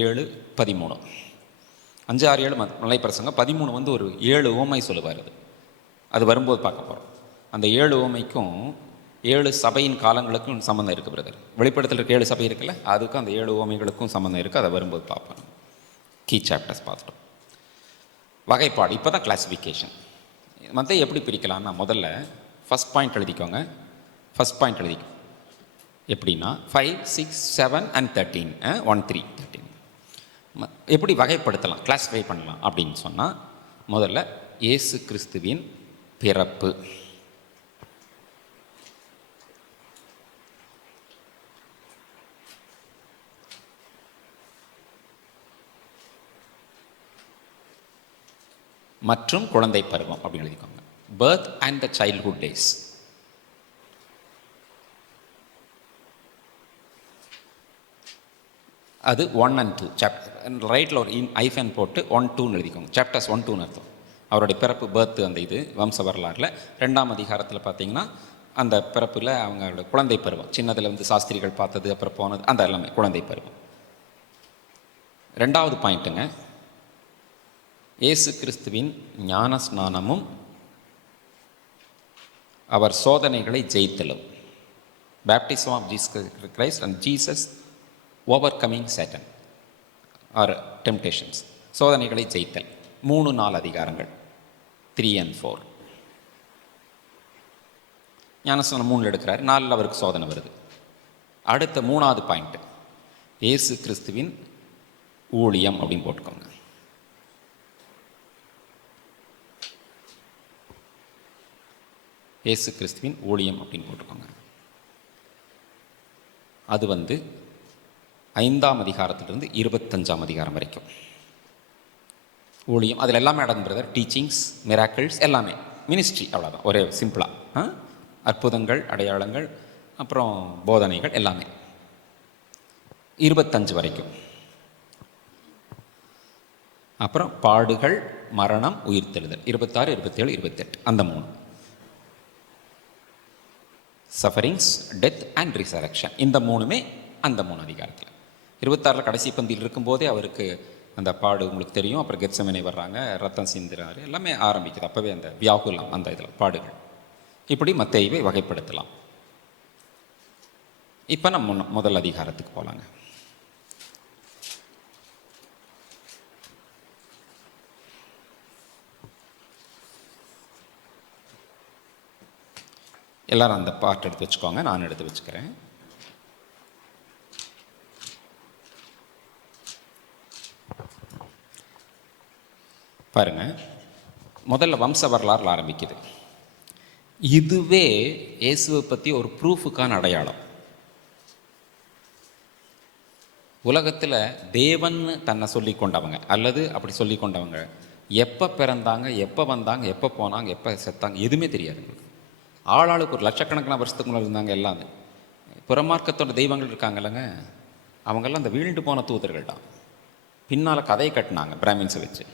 7 13. 5 6 7 மலை பிரசங்கம். 13 ஒரு 7 உவமை சொல்லுவார். அது வரும்போது பார்க்க போகிறோம். அந்த 7 உவமைக்கும் 7 சபையின் காலங்களுக்கும் சம்மந்தம் இருக்குது பிரதர். வெளிப்படுத்தல் இருக்க 7 சபை இருக்குல்ல, அதுக்கும் அந்த 7 உவமைகளுக்கும் சம்மந்தம் இருக்குது. அதை வரும்போது பார்ப்போம். கீ சாப்டர்ஸ் பார்த்துட்டோம். வகைப்பாடு, இப்போ தான் கிளாசிஃபிகேஷன். மற்ற எப்படி பிரிக்கலாம்னா முதல்ல ஃபஸ்ட் பாயிண்ட் எழுதிக்கோங்க. எப்படின்னா 5 6 7 and 13 1 3 13 எப்படி வகைப்படுத்தலாம், கிளாஸிஃபை பண்ணலாம் அப்படின்னு சொன்னால் முதல்ல இயேசு கிறிஸ்துவின் பிறப்பு. மற்றும் குழந்தை பருவம் அப்படின்னு எழுதிக்கோங்க. Birth and the childhood days. அது 1 and 2 சாப்டர். ரைட்டில் ஒரு ஐஃபன் போட்டு 1 2ன்னு எழுதிக்கோங்க. சாப்டர்ஸ் 1 2ன்னு அர்த்தம். அவருடைய பிறப்பு, பர்த், அந்த இது வம்ச வரலாறில் 2ஆம் அதிகாரத்தில் பார்த்தீங்கன்னா அந்த பிறப்பில் அவங்களோட குழந்தை பருவம், சின்னதில் சாஸ்திரிகள் பார்த்தது, அப்புறம் போனது, அந்த எல்லாமே குழந்தை பருவம். 2வது பாயிண்ட்டுங்க, இயேசு கிறிஸ்துவின் ஞான ஸ்நானமும் அவர் சோதனைகளை ஜெயித்தலும். Baptism of Jesus Christ and Jesus overcoming Satan or temptations. சோதனைகளை ஜெயித்தல் 3 4 அதிகாரங்கள் 3 and 4. ஞானஸ்நானம் 3 எடுக்கிறார், 4 அவருக்கு சோதனை வருது. அடுத்த 3வது பாயிண்ட்டு, இயேசு கிறிஸ்துவின் ஊழியம் அப்படின்னு போட்டுக்கோங்க. இயேசு கிறிஸ்துவின் ஊழியம் அப்படின்னு போட்டுக்கோங்க. அது 5ஆம் அதிகாரத்திலிருந்து 25ஆம் அதிகாரம் வரைக்கும் ஊழியம். அதில் எல்லாமே அடங்கும் பிரதர். டீச்சிங்ஸ், மிராக்கிள்ஸ், எல்லாமே மினிஸ்ட்ரி, அவ்வளோதான். ஒரே சிம்பிளாக அற்புதங்கள், அடையாளங்கள், அப்புறம் போதனைகள், எல்லாமே 25 வரைக்கும். அப்புறம் பாடுகள், மரணம், உயிர்த்தெழுதல் 26, 27, 28, அந்த 3. சஃபரிங்ஸ், டெத் அண்ட் ரிசரக்ஷன், இந்த 3மே அந்த 3 அதிகாரத்தில். 26 கடைசி பந்தியில் இருக்கும்போதே அவருக்கு அந்த பாடு உங்களுக்கு தெரியும். அப்புறம் கெத்செமனே வர்றாங்க, ரத்தம் சிந்துறாரு, எல்லாமே ஆரம்பிக்குது. அப்போவே அந்த வியாகுலம், அந்த இதில் பாடுகள். இப்படி மத்தேயுவை வகைப்படுத்தலாம். இப்போ நம்ம முதல் அதிகாரத்துக்கு போகலாங்க. எல்லாரும் அந்த பார்ட் எடுத்து வச்சுக்கோங்க, நான் எடுத்து வச்சுக்கிறேன். பாருங்க, முதல்ல வம்ச வரலாறுல ஆரம்பிக்குது. இதுவே இயேசுவை பற்றி ஒரு ப்ரூஃபுக்கான அடையாளம். உலகத்தில் தேவன் தன்னை சொல்லி கொண்டவங்க அல்லது அப்படி சொல்லி கொண்டவங்க எப்போ பிறந்தாங்க, எப்போ வந்தாங்க, எப்போ போனாங்க, எப்போ செத்தாங்க, எதுவுமே தெரியாது. ஆளாளுக்கு ஒரு லட்சக்கணக்கான வருஷத்துக்கு முன்னாடி இருந்தாங்க. எல்லாமே புறமார்க்கத்தோட தெய்வங்கள் இருக்காங்க இல்லைங்க, அவங்கெல்லாம் அந்த வீழ்ந்து போன தூதர்கள் தான். பின்னால் கதையை கட்டினாங்க பிராமின்ஸை வச்சு.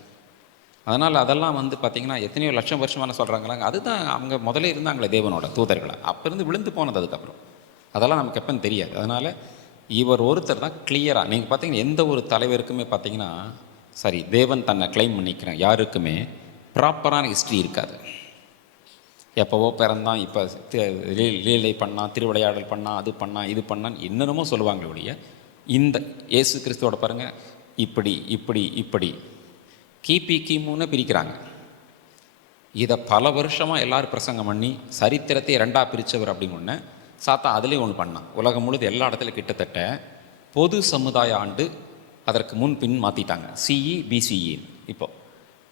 அதனால் அதெல்லாம் பார்த்திங்கன்னா எத்தனையோ லட்சம் வருஷமான சொல்கிறாங்களாங்க. அதுதான் அவங்க முதலே இருந்தாங்களே தேவனோட தூதர்களை. அப்போ இருந்து விழுந்து போனது. அதுக்கப்புறம் அதெல்லாம் நமக்கு எப்போன்னு தெரியாது. அதனால் இவர் ஒருத்தர் தான் கிளியராக. நீங்கள் பார்த்தீங்கன்னா எந்த ஒரு தலைவருக்குமே பார்த்தீங்கன்னா சரி தேவன் தன்னை கிளைம் பண்ணிக்கிறேன் யாருக்குமே ப்ராப்பரான ஹிஸ்ட்ரி இருக்காது. எப்போவோ பிறந்தான், இப்போ லீலை பண்ணான், திருவிளையாடல் பண்ணான், அது பண்ணான், இது பண்ணான், என்னென்னமோ சொல்லுவாங்களே ஒழிய இந்த இயேசு கிறிஸ்துவோட பாருங்கள் இப்படி இப்படி இப்படி கிபி கிமுன்னு பிரிக்கிறாங்க. இதை பல வருஷமாக எல்லோரும் பிரசங்கம் பண்ணி சரித்திரத்தை 2ஆக பிரித்தவர் அப்படின்னு ஒன்று சாத்தா அதுலேயும் ஒன்று பண்ணான். உலகம் முழுது எல்லா இடத்துலையும் கிட்டத்தட்ட பொது சமுதாய ஆண்டு அதற்கு முன் பின் மாற்றிட்டாங்க. CE BCE. இப்போது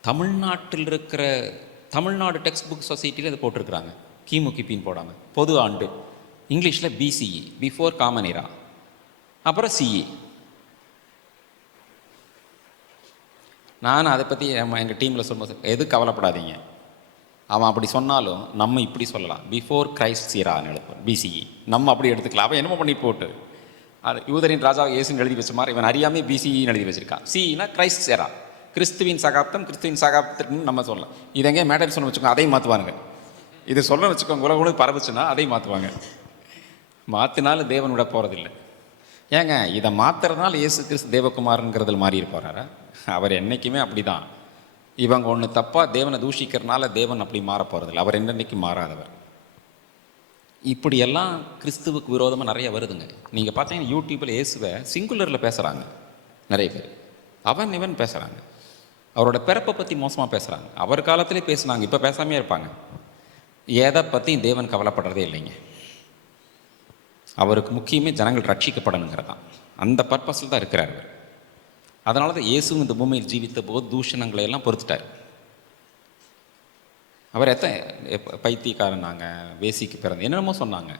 தமிழ்நாட்டில் இருக்கிற தமிழ்நாடு டெக்ஸ்ட் புக் சொசைட்டியில் இது போட்டிருக்கிறாங்க, கிமு கிபின்னு போடாமல் பொது ஆண்டு. இங்கிலீஷில் பிசிஇ, பிஃபோர் காமன் இரா, அப்புறம் சிஇ. நான் அதை பற்றி எங்கள் டீமில் சொல்லும்போது எது கவலைப்படாதீங்க, அவன் அப்படி சொன்னாலும் நம்ம இப்படி சொல்லலாம், பிஃபோர் கிரைஸ்ட் சீரான்னு எழுப்போம் பிசிஇ, நம்ம அப்படி எடுத்துக்கலாம். அவன் என்னமோ பண்ணி போட்டு அது யூதரின் ராஜா இயேசுன்னு எழுதி வச்ச மாதிரி இவன் அறியாமே பிசிஇன்னு எழுதி வச்சிருக்கான். சிஇனா கிரைஸ்ட் சேரா, கிறிஸ்துவின் சகாப்தம், கிறிஸ்துவின் சகாப்தம்னு நம்ம சொல்லலாம். இது எங்கே மேட்டர் சொன்ன வச்சுக்கோங்க, அதையும் மாற்றுவானுங்க. இது சொல்ல வச்சுக்கோங்க, உலக பரவுச்சுன்னா அதையும் மாற்றுவாங்க. மாற்றினாலும் தேவன் விட போகிறதில்லை. ஏங்க இதை மாற்றுறதுனால இயேசு கிறிஸ்து தேவகுமாரங்கிறதுல மாறி இருப்பாரா? அவர் என்றைக்குமே அப்படி தான். இவங்க ஒன்று தப்பாக தேவனை தூஷிக்கிறதுனால தேவன் அப்படி மாற போகிறதில்ல. அவர் என்னன்னைக்கு மாறாதவர். இப்படியெல்லாம் கிறிஸ்துவுக்கு விரோதமாக நிறைய வருதுங்க. நீங்கள் பார்த்தீங்கன்னா யூடியூப்பில் இயேசுவை சிங்குலரில் பேசுகிறாங்க நிறைய பேர். அவன் இவன் பேசுகிறாங்க. அவரோட பிறப்பை பற்றி மோசமாக பேசுகிறாங்க. அவர் காலத்திலே பேசுனாங்க, இப்போ பேசாமே இருப்பாங்க. எதை பற்றியும் தேவன் கவலைப்படுறதே இல்லைங்க. அவருக்கு முக்கியமே ஜனங்கள் ரட்சிக்கப்படணுங்கிறது தான். அந்த பர்பஸில் தான் இருக்கிறார் அவர். அதனால தான் இயேசு இந்த பூமியில் ஜீவித்த போது தூஷணங்களை எல்லாம் பொறுத்துட்டார். அவர் பைத்தியக்காரனாங்க, வேசிக்கு பிறந்த என்னென்னமோ சொன்னாங்க,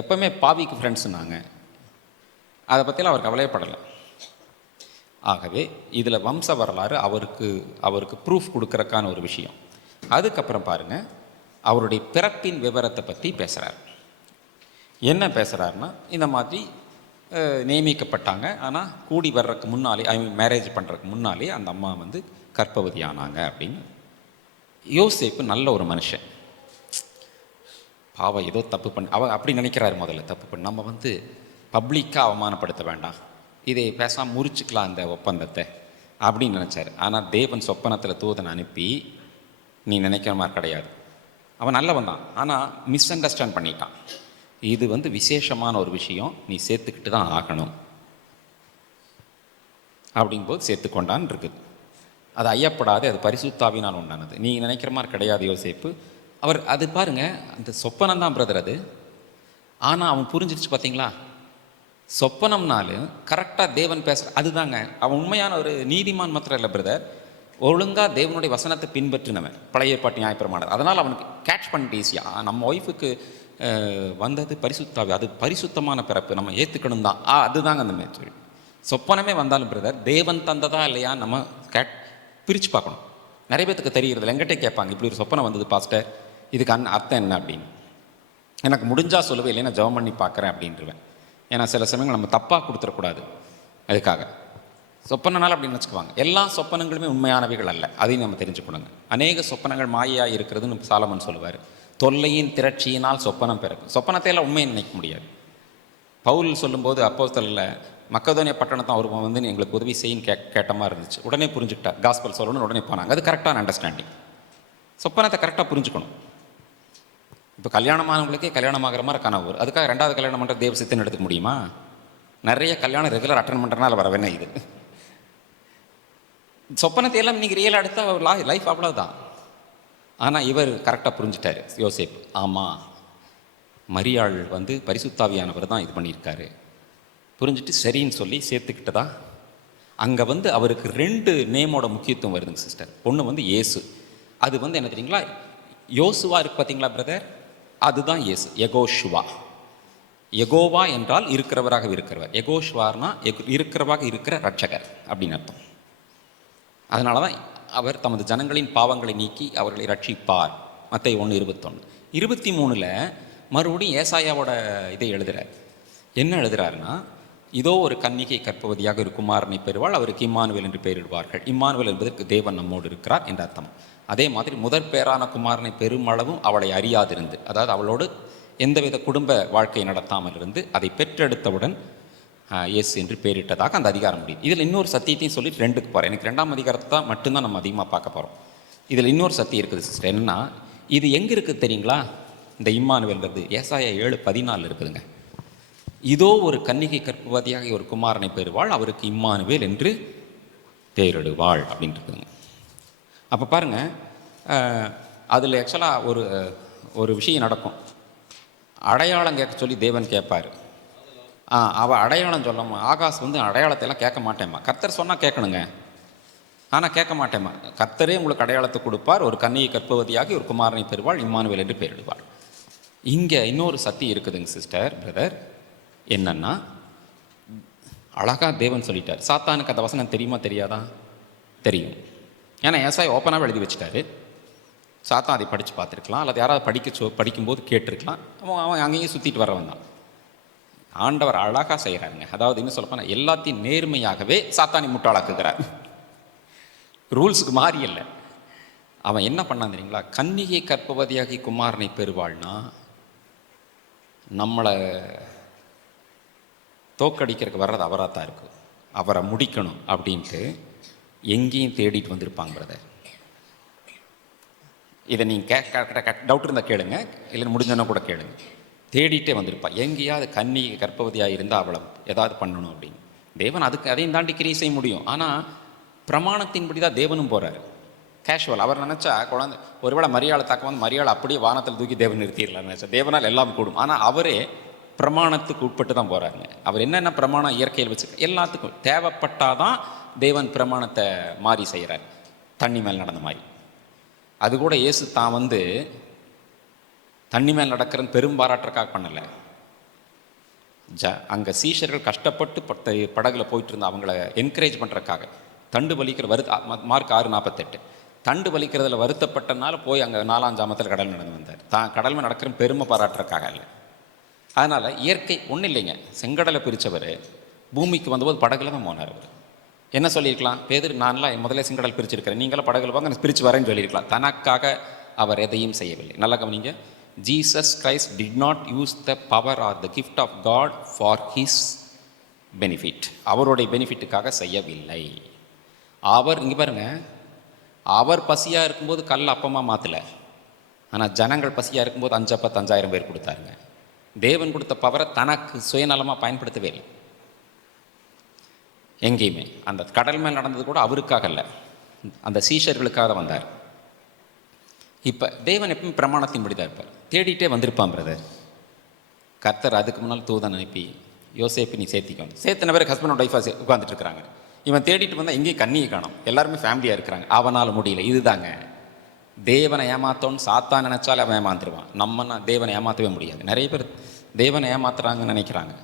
எப்பவுமே பாவிக்கு ஃப்ரெண்ட்ஸுன்னாங்க. அதை பற்றிலாம் அவர் கவலையப்படலை. ஆகவே இதில் வம்ச வரலாறு அவருக்கு ப்ரூஃப் கொடுக்கறக்கான ஒரு விஷயம். அதுக்கப்புறம் பாருங்கள், அவருடைய பிறப்பின் விவரத்தை பற்றி பேசுகிறார். என்ன பேசுகிறாருன்னா, இந்த மாதிரி நியமிக்கப்பட்டாங்க. ஆனால் கூடி வர்றதுக்கு முன்னாலே, மேரேஜ் பண்ணுறதுக்கு முன்னாலே அந்த அம்மா கர்ப்பவதி ஆனாங்க அப்படின்னு. யோசேப்பு நல்ல ஒரு மனுஷன். பாவம் ஏதோ தப்பு பண்ண அப்படி நினைக்கிறாரு. முதல்ல தப்பு பண்ண நம்ம பப்ளிக்காக அவமானப்படுத்த வேண்டாம், இதை பேசாமல் முறிச்சுக்கலாம் அந்த ஒப்பந்தத்தை அப்படின்னு நினச்சார். ஆனால் தேவன் சொப்பனத்தில் தூதனை அனுப்பி நீ நினைக்கிற மாதிரி கிடையாது, அவன் நல்லவன் தான், ஆனால் மிஸ் அண்டர்ஸ்டாண்ட் பண்ணிட்டான், இது விசேஷமான ஒரு விஷயம், நீ சேர்த்துக்கிட்டு தான் ஆகணும் அப்படிங்கும்போது சேர்த்துக்கொண்டான் இருக்குது. அது ஐயப்படாது, அது பரிசுத்தாவினால் உண்டானது. நீ நினைக்கிற மாதிரி கிடையாது யோசேப்பு. அவர் அது பாருங்கள், அந்த சொப்பனம் தான் பிரதர் அது. ஆனால் அவன் புரிஞ்சிருச்சு பார்த்தீங்களா, சொப்பனம்னாலும் கரெக்டாக தேவன் பேசுகிற அதுதாங்க. அவன் உண்மையான ஒரு நீதிமான் மாத்திரம் இல்லை பிரதர், ஒழுங்காக தேவனுடைய வசனத்தை பின்பற்றினவன், பழைய ஏற்பாட்டு நியாயப்பிரமாணம். அதனால் அவனுக்கு கேட்ச் பண்ணிட்டு ஈஸியாக நம்ம ஒய்ஃபுக்கு வந்தது பரிசுத்தாவி, அது பரிசுத்தமான பிறப்பு, நம்ம ஏற்றுக்கணும் தான். அதுதாங்க அந்த மேட்ச். சொப்பனமே வந்தாலும் பிரதர் தேவன் தந்ததா இல்லையா நம்ம பிரித்து பார்க்கணும். நிறைய பேத்துக்கு தெரிகிறது, எங்கிட்டே கேட்பாங்க, இப்படி ஒரு சொப்பனம் வந்தது பாஸ்டர், இதுக்கு அர்த்தம் என்ன அப்படின்னு. எனக்கு முடிஞ்சால் சொல்லுவேன், இல்லைன்னா ஜெபம் பண்ணி பார்க்குறேன் அப்படின்ட்டுருவேன். ஏன்னா சில சமயங்கள் நம்ம தப்பாக கொடுத்துடக்கூடாது. அதுக்காக சொப்பனனால் அப்படின்னு வச்சுக்குவாங்க. எல்லா சொப்பனங்களுமே உண்மையானவைகள் அல்ல, அதையும் நம்ம தெரிஞ்சுக்கணுங்க. அநேக சொப்பனங்கள் மாயையாக இருக்கிறதுன்னு சாலமன் சொல்லுவார். தொல்லையின் திரட்சியினால் சொப்பனம் பிறக்கும். சொப்பனத்தை எல்லாம் உண்மையை நினைக்க முடியாது. பவுல் சொல்லும்போது அப்போஸ்தலர்ல மக்கதோனியா பட்டணத்தை அவர் வந்து எங்களுக்கு உதவி செய்யும் கேட்ட மாதிரி இருந்துச்சு. உடனே புரிஞ்சுக்கிட்டார், காஸ்பல் சொல்லணும்னு உடனே போனாங்க. அது கரெக்டான அண்டர்ஸ்டாண்டிங். சொப்பனத்தை கரெக்டாக புரிஞ்சுக்கணும். இப்போ கல்யாணமானவங்களுக்கே கல்யாணமாகிற மாதிரி கனவு, அதுக்காக ரெண்டாவது கல்யாணம் பண்ணுற தேவ சித்தன்னு எடுத்துக்க முடியுமா? நிறைய கல்யாணம் ரெகுலர் அட்டன் பண்ணுறனால வரவேனே இது. சொப்பனத்தை எல்லாம் இன்றைக்கி ரியலாக எடுத்தால் லைஃப் அவ்வளோதான். ஆனால் இவர் கரெக்டாக புரிஞ்சுட்டார் யோசேப்பு. ஆமாம், மரியாள் வந்து பரிசுத்தாவியானவர் தான் இது பண்ணியிருக்காரு. புரிஞ்சுட்டு சரின்னு சொல்லி சேர்த்துக்கிட்டதா. அங்கே வந்து அவருக்கு 2 நேமோட முக்கியத்துவம் வருதுங்க சிஸ்டர். ஒன்று வந்து இயேசு, அது வந்து என்ன தெரியுங்களா, யோசுவா இருக்கு பார்த்தீங்களா பிரதர், அதுதான் இயேசு. எகோஷுவா, எகோவா என்றால் இருக்கிறவராக இருக்கிறவர், எகோஷுவார்னா இருக்கிறவராக இருக்கிற ரட்சகர் அப்படின்னு அர்த்தம். அதனால தான் அவர் தமது ஜனங்களின் பாவங்களை நீக்கி அவர்களை ரட்சிப்பார். மத்தேயு 1:21. 23 மறுபடியும் ஏசாயாவோட இதை எழுதுகிறார். என்ன எழுதுகிறாருன்னா, இதோ ஒரு கன்னிகை கற்பவதியாக ஒரு குமாரனை பெறுவாள், அவருக்கு இம்மானுவேல் என்று பெயரிடுவார்கள். இம்மானுவேல் என்பதற்கு தேவன் நம்மோடு இருக்கிறார் என்ற அர்த்தம். அதே மாதிரி முதற் பேரான குமாரனை பெருமளவும் அவளை அறியாதிருந்து, அதாவது அவளோடு எந்தவித குடும்ப வாழ்க்கை நடத்தாமல் இருந்து அதை பெற்றெடுத்தவுடன் இயேசு என்று பெயரிட்டதாக அந்த அதிகாரம் முடியும். இதில் இன்னொரு சத்தியத்தையும் சொல்லிட்டு 2க்கு போகிறேன். எனக்கு 2ஆம் அதிகாரத்தை தான் மட்டும்தான் நம்ம அதிகமாக பார்க்க போகிறோம். இதில் இன்னொரு சத்தியம் இருக்குது சிஸ்டர். என்னன்னா, இது எங்கே இருக்குது தெரியுங்களா? இந்த இம்மானுவேல்ங்கிறது ஏசாயா 7:14 இருக்குதுங்க. இதோ ஒரு கன்னிகை கற்பவதியாக ஒரு குமாரனை பெறுவாள், அவருக்கு இம்மானுவேல் என்று பெயரிடுவாள் அப்படின்னு இருக்குதுங்க. அப்போ பாருங்கள், அதில் ஆக்சுவலாக ஒரு விஷயம் நடக்கும். அடையாளம் கேட்க சொல்லி தேவன் கேட்பார். அவள் அடையாளம் சொல்லாமா, ஆகாஷ் வந்து அடையாளத்தையெல்லாம் கேட்க மாட்டேம்மா. கர்த்தர் சொன்னால் கேட்கணுங்க, ஆனால் கேட்க மாட்டேம்மா. கர்த்தரே உங்களுக்கு அடையாளத்தை கொடுப்பார், ஒரு கன்னிகை கற்பவதியாகி ஒரு குமாரனை பெறுவாள், இம்மானுவேல் என்று பெயரிடுவாள். இங்கே இன்னொரு சத்தியம் இருக்குதுங்க சிஸ்டர் பிரதர். என்னன்னா, அழகாக தேவன் சொல்லிட்டார். சாத்தானுக்கு அந்த வசனம் தெரியுமா தெரியாதா? தெரியும். ஏன்னா ஏசாயா ஓப்பனாக எழுதி வச்சுட்டாரு. சாத்தான் அதை படித்து பார்த்துருக்கலாம், அல்லது யாராவது படிக்கும்போது கேட்டிருக்கலாம். அவன் அங்கேயும் சுற்றிட்டு வரவன் தான். ஆண்டவர் அழகாக செய்கிறாருங்க. அதாவது இன்னும் சொல்லப்போனால் எல்லாத்தையும் நேர்மையாகவே சாத்தானி முட்டாளாக்குகிறார். ரூல்ஸுக்கு மாறி இல்லை. அவன் என்ன பண்ணான் தெரியுங்களா? கன்னிகை கற்பவதியாகி குமாரனை பெறுவாள்னா நம்மளை தோக்கடிக்கிறதுக்கு வர்றது அவராக தான் இருக்குது. அவரை முடிக்கணும் அப்படின்ட்டு எங்கேயும் தேடிட்டு வந்திருப்பாங்க பிரதர். இதை நீங்கள் டவுட் இருந்தால் கேளுங்க, இல்லைன்னு முடிஞ்சோன்னா கூட கேளுங்க. தேடிட்டே வந்திருப்பா. எங்கேயாவது கன்னிகை கற்பவதியாக இருந்தால் அவளை ஏதாவது பண்ணணும் அப்படின்னு. தேவன் அதையும் தாண்டி கிரியை செய்ய முடியும். ஆனால் பிரமாணத்தின்படி தான் தேவனும் போகிறார். கேஷுவல். அவர் நினச்சா குழந்தை ஒருவேளை மரியாதை தாக்க வந்து மரியாதை அப்படியே வானத்தில் தூக்கி தேவன் நிறுத்திடலாம் நினச்சா. தேவனால் எல்லாம் கூடும். ஆனால் அவரே பிரமாணத்துக்கு உட்பட்டு தான் போகிறாருங்க. அவர் என்னென்ன பிரமாணம் இயற்கையில் வச்சு எல்லாத்துக்கும் தேவைப்பட்டாதான் தேவன் பிரமாணத்தை மாறி செய்கிறார். தண்ணி மேல் நடந்த மாதிரி. அது கூட இயேசு தான் வந்து தண்ணி மேல் நடக்கிறன்னு பெரும் பாராட்டுறக்காக பண்ணலை. அங்கே சீஷர்கள் கஷ்டப்பட்டு படகுல போயிட்டு இருந்தா அவங்கள என்கரேஜ் பண்ணுறக்காக. தண்டு வலிக்கிற மார்க் 6:48. தண்டு வலிக்கிறதுல வருத்தப்பட்டனால போய் அங்கே 4ஆம் ஜாமத்தில் கடல் நடந்து வந்தார். தான் கடல் மேல் நடக்கிற பெருமை பாராட்டுறக்காக இல்லை. அதனால் இயற்கை ஒன்றும் இல்லைங்க. செங்கடலை பிரித்தவர் பூமிக்கு வந்தபோது படகுல தான் போனார். அவர் என்ன சொல்லியிருக்கலாம்? பேதர், நான்லாம் முதல்ல செங்கடல் பிரிச்சிருக்கிறேன், நீங்களாம் படகுல வாங்க, பிரித்து வரேன்னு சொல்லியிருக்கலாம். தனக்காக அவர் எதையும் செய்யவில்லை. நல்லா கவனிங்க. Jesus Christ did not use the power or the gift of God for his benefit. அவருடைய பெனிஃபிட்டுக்காக செய்யவில்லை. அவர் இங்கே பாருங்க, அவர் பசியாக இருக்கும்போது கல் அப்பமாக மாற்றலை. ஆனால் ஜனங்கள் பசியாக இருக்கும்போது 5 அப்ப 5000 பேர் கொடுத்தாருங்க. தேவன் கொடுத்த பவரை தனக்கு சுயநலமாக பயன்படுத்தவே இல்லை எங்கேயுமே. அந்த கடல் மேல் நடந்தது கூட அவருக்காக இல்லை, அந்த சீஷர்களுக்காக தான் வந்தார். இப்போ தேவன் எப்பவும் பிரமாணத்தின்படி தான் இருப்பார். தேடிட்டே வந்திருப்பான் பிரதர். கர்த்தர் அதுக்கு முன்னால் தூதன் அனுப்பி யோசேப்பு நீ சேர்த்திக்கணும். சேர்த்தன பேர் ஹஸ்பண்ட் ஒய்ஃபாக உட்காந்துட்டு இருக்கிறாங்க. இவன் தேடிட்டு வந்தால் எங்கேயும் கண்ணியை காணும். எல்லாருமே ஃபேமிலியாக இருக்கிறாங்க. அவனால் முடியல. இதுதாங்க தேவனை ஏமாத்தோன்னு சாத்தான் நினச்சாலே அவன் ஏமாந்துருவான். நம்மனா தேவனை ஏமாற்றவே முடியாது. நிறைய பேர் தேவனை ஏமாத்துறாங்கன்னு நினைக்கிறாங்க.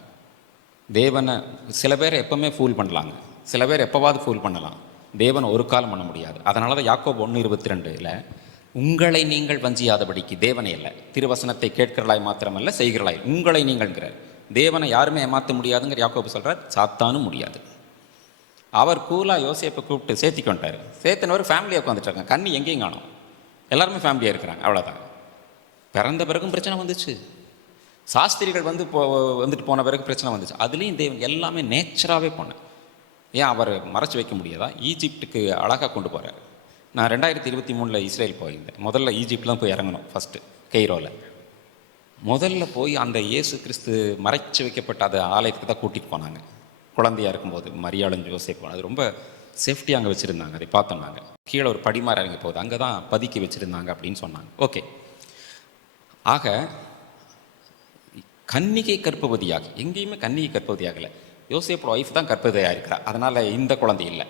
தேவனை சில பேர் எப்பவுமே ஃபூல் பண்ணலாங்க, சில பேர் எப்போவாது ஃபூல் பண்ணலாம். தேவனை ஒரு காலம் பண்ண முடியாது. அதனால தான் யாக்கோபு 1:22 உங்களை நீங்கள் வஞ்சியாதபடிக்கு, தேவனை இல்லை, திருவசனத்தை கேட்கிறலாய் மாத்திரமல்ல செய்கிறலாய், உங்களை நீங்கள்ங்கிறார். தேவனை யாருமே ஏமாற்ற முடியாதுங்கிற யாக்கோபு சொல்கிறார். சாத்தானும் முடியாது. அவர் கூலாக யோசேப்பை கூப்பிட்டு சேர்த்திக்கொண்டார். சேர்த்தனவர் ஃபேமிலியாக உட்காந்துட்டாங்க. கண்ணி எங்கேயும் காணும். எல்லாருமே ஃபேமிலியாக இருக்கிறாங்க. அவ்வளோதான். பிறந்த பிறகும் பிரச்சனை வந்துச்சு. சாஸ்திரிகள் வந்துட்டு போன பிறகு பிரச்சனை வந்துச்சு. அதுலேயும் தேவன் எல்லாமே நேச்சராகவே போனேன். ஏன் அவர் மறைச்சி வைக்க முடியாதா? ஈஜிப்டுக்கு அழகாக கொண்டு போகிறார். நான் 2023 இஸ்ரேல் போயிருந்தேன். முதல்ல ஈஜிப்ட் தான் போய் இறங்கணும். ஃபஸ்ட்டு கெய்ரோவில் முதல்ல போய் அந்த இயேசு கிறிஸ்து மறைச்சி வைக்கப்பட்ட அந்த ஆலயத்துக்கு தான் கூட்டிகிட்டு போனாங்க. குழந்தையாக இருக்கும்போது மரியாளும் யோசேப்பும் அது ரொம்ப சேஃப்டியாக அங்கே வச்சுருந்தாங்க. அதை பார்த்தோம் நாங்கள். கீழே ஒரு படிமாற இறங்கி போகுது, அங்கே தான் பதுக்கி வச்சுருந்தாங்க அப்படின்னு சொன்னாங்க. ஓகே. ஆக கன்னிகை கற்பவதியாக, எங்கேயுமே கன்னிகை கற்பவதியாகலை. யோசேப்போட ஒய்ஃப் தான் கற்பவதியாக இருக்கிறா. அதனால் இந்த குழந்தை இல்லை.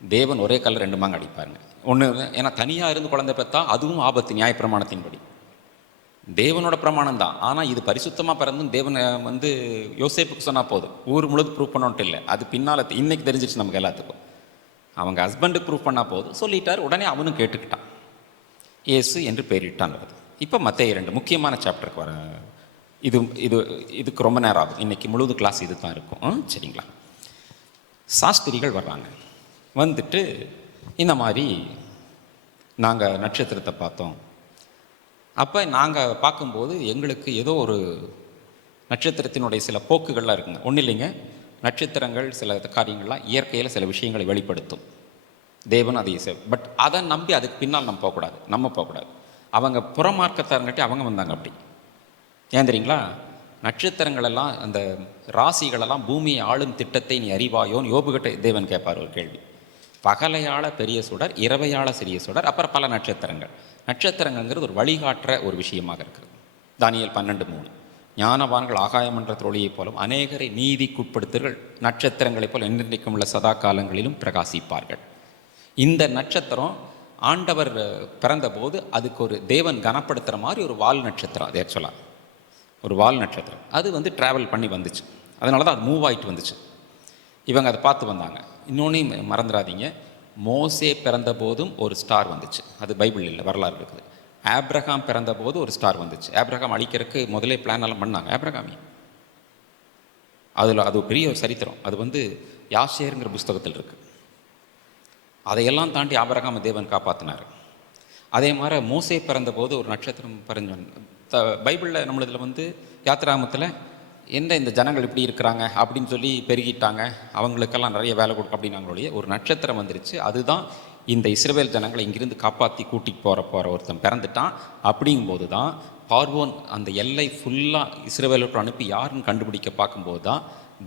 தேவன் ஒரே கல்ல 2 மாங்க அடிப்பாருங்க. ஒன்று, ஏன்னா தனியாக இருந்து குழந்தை பெற்றா அதுவும் ஆபத்து. நியாயப்பிரமாணத்தின்படி தேவனோட பிரமாணம் தான். ஆனால் இது பரிசுத்தமாக பிறந்தும் தேவனை யோசேப்புக்கு சொன்னால் போதும், ஊர் முழுது ப்ரூவ் பண்ணோன்ட்டு இல்லை. அது பின்னால் இன்னைக்கு தெரிஞ்சிச்சு நமக்கு எல்லாத்துக்கும். அவங்க ஹஸ்பண்டுக்கு ப்ரூவ் பண்ணால் போதும் சொல்லிட்டார். உடனே அவனும் கேட்டுக்கிட்டான். இயேசு என்று பெயரிட்டான்றது. இப்போ மத்தேயு 2 முக்கியமான சாப்டருக்கு வர. இதுக்கு ரொம்ப நேரம் ஆகும். இன்றைக்கி முழுது கிளாஸ் இது தான் இருக்கும். சரிங்களா? சாஸ்திரிகள் வர்றாங்க. வந்துட்டு இந்த மாதிரி நாங்கள் நட்சத்திரத்தை பார்த்தோம். அப்போ நாங்கள் பார்க்கும்போது எங்களுக்கு ஏதோ ஒரு நட்சத்திரத்தினுடைய சில போக்குகள்லாம் இருக்குங்க. ஒன்றும் இல்லைங்க, நட்சத்திரங்கள் சில காரியங்கள்லாம் இயற்கையில் சில விஷயங்களை வெளிப்படுத்தும். தேவன் அதை பட் அதை நம்பி அதுக்கு பின்னால் நம்ம போகக்கூடாது. அவங்க புறமார்க்கத்தாருங்கட்டி அவங்க வந்தாங்க. அப்படி ஏன் தெரியுங்களா? நட்சத்திரங்களெல்லாம் அந்த ராசிகளெல்லாம் பூமியை ஆளும் திட்டத்தை நீ அறிவாயோன்னு யோபுகிட்ட தேவன் கேட்பார் ஒரு கேள்வி. பகலையாள பெரிய சுடர், இரவையாள சிறிய சுடர், அப்புறம் பல நட்சத்திரங்கிறது ஒரு வழிகாட்டுற ஒரு விஷயமாக இருக்குது. தானியேல் 12:3 ஞானவான்கள் ஆகாயமன்ற தொழியைப் போலும் அநேகரை நீதிக்குட்படுத்தர்கள் நட்சத்திரங்களைப் போல் என்றென்றைக்கும் உள்ள சதா காலங்களிலும் பிரகாசிப்பார்கள். இந்த நட்சத்திரம் ஆண்டவர் பிறந்தபோது அதுக்கு ஒரு தேவன் கனப்படுத்துகிற மாதிரி ஒரு வால் நட்சத்திரம். அது ஆக்சுவலாக ஒரு வால் நட்சத்திரம். அது ட்ராவல் பண்ணி வந்துச்சு. அதனால தான் அது மூவ் ஆகிட்டு வந்துச்சு. இவங்க அதை பார்த்து வந்தாங்க. இன்னொன்று மறந்துடாதீங்க, மோசே பிறந்த போதும் ஒரு ஸ்டார் வந்துச்சு. அது பைபிள் இல்லை, வரலாறு இருக்குது. ஆப்ரஹாம் பிறந்த போது ஒரு ஸ்டார் வந்துச்சு. ஆப்ரஹாம் அழிக்கிறதுக்கு முதலே பிளான் எல்லாம் பண்ணாங்க ஆப்ரஹாமி. அது பெரிய ஒரு சரித்திரம். அது யாசேருங்கிற புஸ்தகத்தில் இருக்குது. அதையெல்லாம் தாண்டி ஆபிரகாம் தேவன் காப்பாற்றினார். அதே மாதிரி மோசே பிறந்த போது ஒரு நட்சத்திரம் பறிஞ்சவன். பைபிளில் நம்மளதில் யாத்திராமத்தில் இந்த ஜனங்கள் இப்படி இருக்கிறாங்க அப்படின்னு சொல்லி பெருகிட்டாங்க, அவங்களுக்கெல்லாம் நிறைய வேலை கொடுக்கும் அப்படின்னாங்களோடைய ஒரு நட்சத்திரம் வந்துருச்சு. அதுதான் இந்த இஸ்ரவேல் ஜனங்களை இங்கிருந்து காப்பாற்றி கூட்டிகிட்டு போகிற ஒருத்தன் பிறந்துட்டான். அப்படிங்கும்போது தான் பார்வோன் அந்த எல்லை ஃபுல்லாக இஸ்ரவேலுக்கு அனுப்பி யாருன்னு கண்டுபிடிக்க பார்க்கும்போது தான்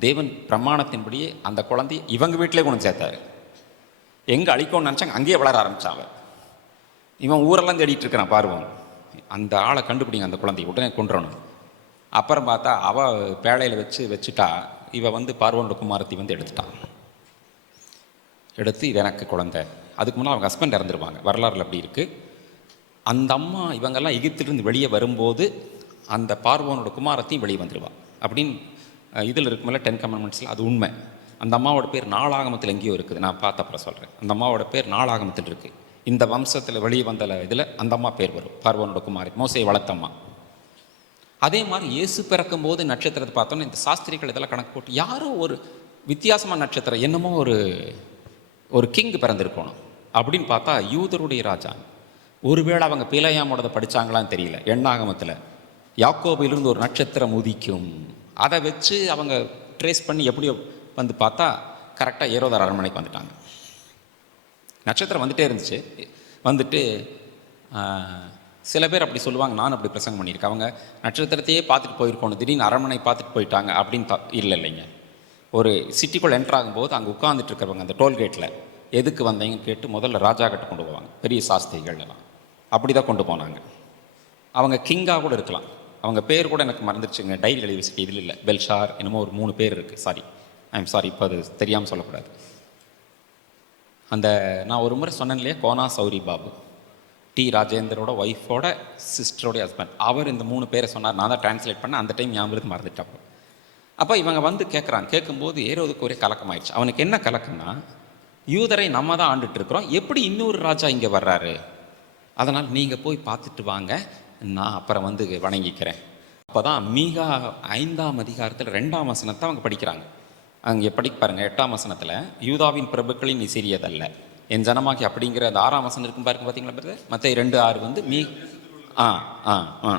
தேவன் பிரமாணத்தின்படியே அந்த குழந்தைய இவங்க வீட்டிலே கொண்டு சேர்த்தாரு. எங்கே அழிக்கணும்னு நினச்சாங்க, அங்கேயே வளர ஆரம்பித்தாங்க. இவன் ஊரெல்லாம் தேடிட்டு இருக்கிறான் பார்வோன். அந்த ஆளை கண்டுபிடிங்க, அந்த குழந்தைய உடனே கொண்டுறணும். அப்புறம் பார்த்தா அவள் பேழையில் வச்சுட்டா. இவன் பார்வோனோட குமாரத்தை எடுத்து இது எனக்கு குழந்தை. அதுக்கு முன்னாடி அவங்க ஹஸ்பண்ட் இறந்துருவாங்க. வரலாறுல அப்படி இருக்குது. அந்த அம்மா இவங்கெல்லாம் எகிப்திலிருந்து வெளியே வரும்போது அந்த பார்வோனோட குமாரத்தையும் வெளியே வந்துடுவாள் அப்படின்னு இதில் இருக்குமில்ல 10 கமாண்ட்மெண்ட்ஸில். அது உண்மை. அந்த அம்மாவோட பேர் நாளாகமத்தில் எங்கேயோ இருக்குது. நான் பார்த்த அப்புறம் சொல்கிறேன். அந்த அம்மாவோட பேர் நாளாகமத்தில் இருக்குது. இந்த வம்சத்தில் வெளியே வந்த இதில் அந்த அம்மா பேர் வரும், பார்வோனோட குமாரி, மோசே வளர்த்தம்மா. அதே மாதிரி இயேசு பிறக்கும் போது நட்சத்திரத்தை பார்த்தோன்னா இந்த சாஸ்திரிகள் இதெல்லாம் கணக்கு போட்டு யாரோ ஒரு வித்தியாசமான நட்சத்திரம், என்னமோ ஒரு கிங் பிறந்திருக்கணும் அப்படின்னு பார்த்தா யூதருடைய ராஜா. ஒருவேளை அவங்க பிழையாமோடதை படித்தாங்களான்னு தெரியல. எண்ணாகமத்தில் யாக்கோபிலிருந்து ஒரு நட்சத்திரம் உதிக்கும், அதை வச்சு அவங்க ட்ரேஸ் பண்ணி எப்படியோ பார்த்தா கரெக்டாக ஏரோதார் அரண்மனைக்கு வந்துட்டாங்க. நட்சத்திரம் வந்துகிட்டே இருந்துச்சு. சில பேர் அப்படி சொல்லுவாங்க, நான் அப்படி பிரசங்கம் பண்ணியிருக்கேன். அவங்க நட்சத்திரத்தையே பார்த்துட்டு போயிருக்கணும், திடீர்னு அரண்மனை பார்த்துட்டு போயிட்டாங்க அப்படின்னு இல்லைங்க. ஒரு சிட்டிக்குள்ளே என்ட்ரு ஆகும்போது அங்கே உட்காந்துட்டு இருக்கிறவங்க அந்த டோல்கேட்டில் எதுக்கு வந்தீங்கன்னு கேட்டு முதல்ல ராஜா கிட்ட கொண்டு போவாங்க. பெரிய சாஸ்திரிகள் எல்லாம் அப்படி தான் கொண்டு போனாங்க. அவங்க கிங்காக கூட இருக்கலாம். அவங்க பேர் கூட எனக்கு மறந்துடுச்சுங்க, டைரி எழுதி வச்சுட்டு இதில் இல்லை, பெல்ஷார் என்னமோ ஒரு 3 பேர் இருக்குது. சாரி, ஐம் சாரி, இப்போ அது தெரியாமல் சொல்லக்கூடாது. அந்த நான் ஒரு முறை சொன்னேன் இல்லையா, கோனா சௌரி பாபு, டி ராஜேந்தரோட ஒய்ஃபோட சிஸ்டரோடைய ஹஸ்பண்ட், அவர் இந்த 3 பேரை சொன்னார். நான் தான் டிரான்ஸ்லேட் பண்ணேன். அந்த டைம் ஞாபகத்துக்கு மறந்துட்டப்போ. அப்போ இவங்க வந்து கேட்குறாங்க. கேட்கும்போது ஏரோதுக்கு ஒரே கலக்கமாயிடுச்சு. அவனுக்கு என்ன கலக்கம்னா, யூதரை நம்ம தான் ஆண்டுட்டு இருக்கிறோம், எப்படி இன்னொரு ராஜா இங்கே வர்றாரு, அதனால் நீங்கள் போய் பார்த்துட்டு வாங்க, நான் அப்புறம் வந்து வணங்கிக்கிறேன். அப்போ தான் மீகா 5ஆம் அதிகாரத்தில் 2ஆம் வசனத்தை அவங்க படிக்கிறாங்க. அங்கே படிக்க பாருங்கள். 8ஆம் வசனத்தில், யூதாவின் பிரபுக்களின் நீ சிறியதல்ல, என் ஜனமாக்கி அப்படிங்கிற அந்த 6ஆம் வசனம் இருக்கும் பாருங்க, பார்த்தீங்களா பிரதர்? மத்தேயு 2:6 வந்து ஆ ஆ ஆ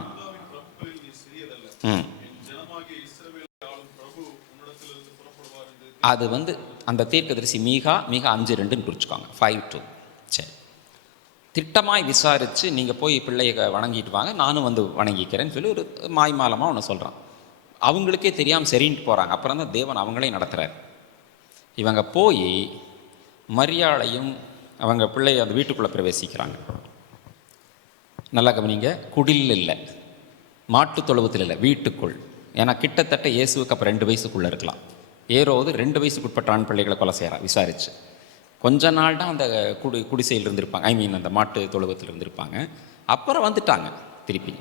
ம் அது வந்து அந்த தீர்க்கதரிசி மீகா 5:2ன்னு குறிச்சுக்கோங்க, 5:2. சரி, திட்டமாய் விசாரித்து நீங்கள் போய் பிள்ளையை வணங்கிட்டு வாங்க, நானும் வந்து வணங்கிக்கிறேன்னு சொல்லி ஒரு மாய்மாலமாக ஒன்று சொல்கிறான். அவங்களுக்கே தெரியாமல் சரின்ட்டு போகிறாங்க. அப்புறம் தான் தேவன் அவங்களே நடத்துகிறார். இவங்க போய் மரியாளையும் அவங்க பிள்ளைய அந்த வீட்டுக்குள்ளே பிரவேசிக்கிறாங்க. நல்லா கவனிங்க, குடில் இல்லை, மாட்டு தொழுவத்தில் இல்லை, வீட்டுக்குள். ஏன்னா கிட்டத்தட்ட இயேசுவுக்கு அப்போ 2 வயசுக்குள்ளே இருக்கலாம். ஏரோது 2 வயசுக்குட்பட்ட ஆண் பிள்ளைகளை கொலை செய்கிறான் விசாரித்து. கொஞ்ச நாள் தான் அந்த குடிசையில் இருந்திருப்பாங்க, ஐ மீன் அந்த மாட்டு தொழுவத்தில் இருந்திருப்பாங்க. அப்புறம் வந்துட்டாங்க திருப்பி.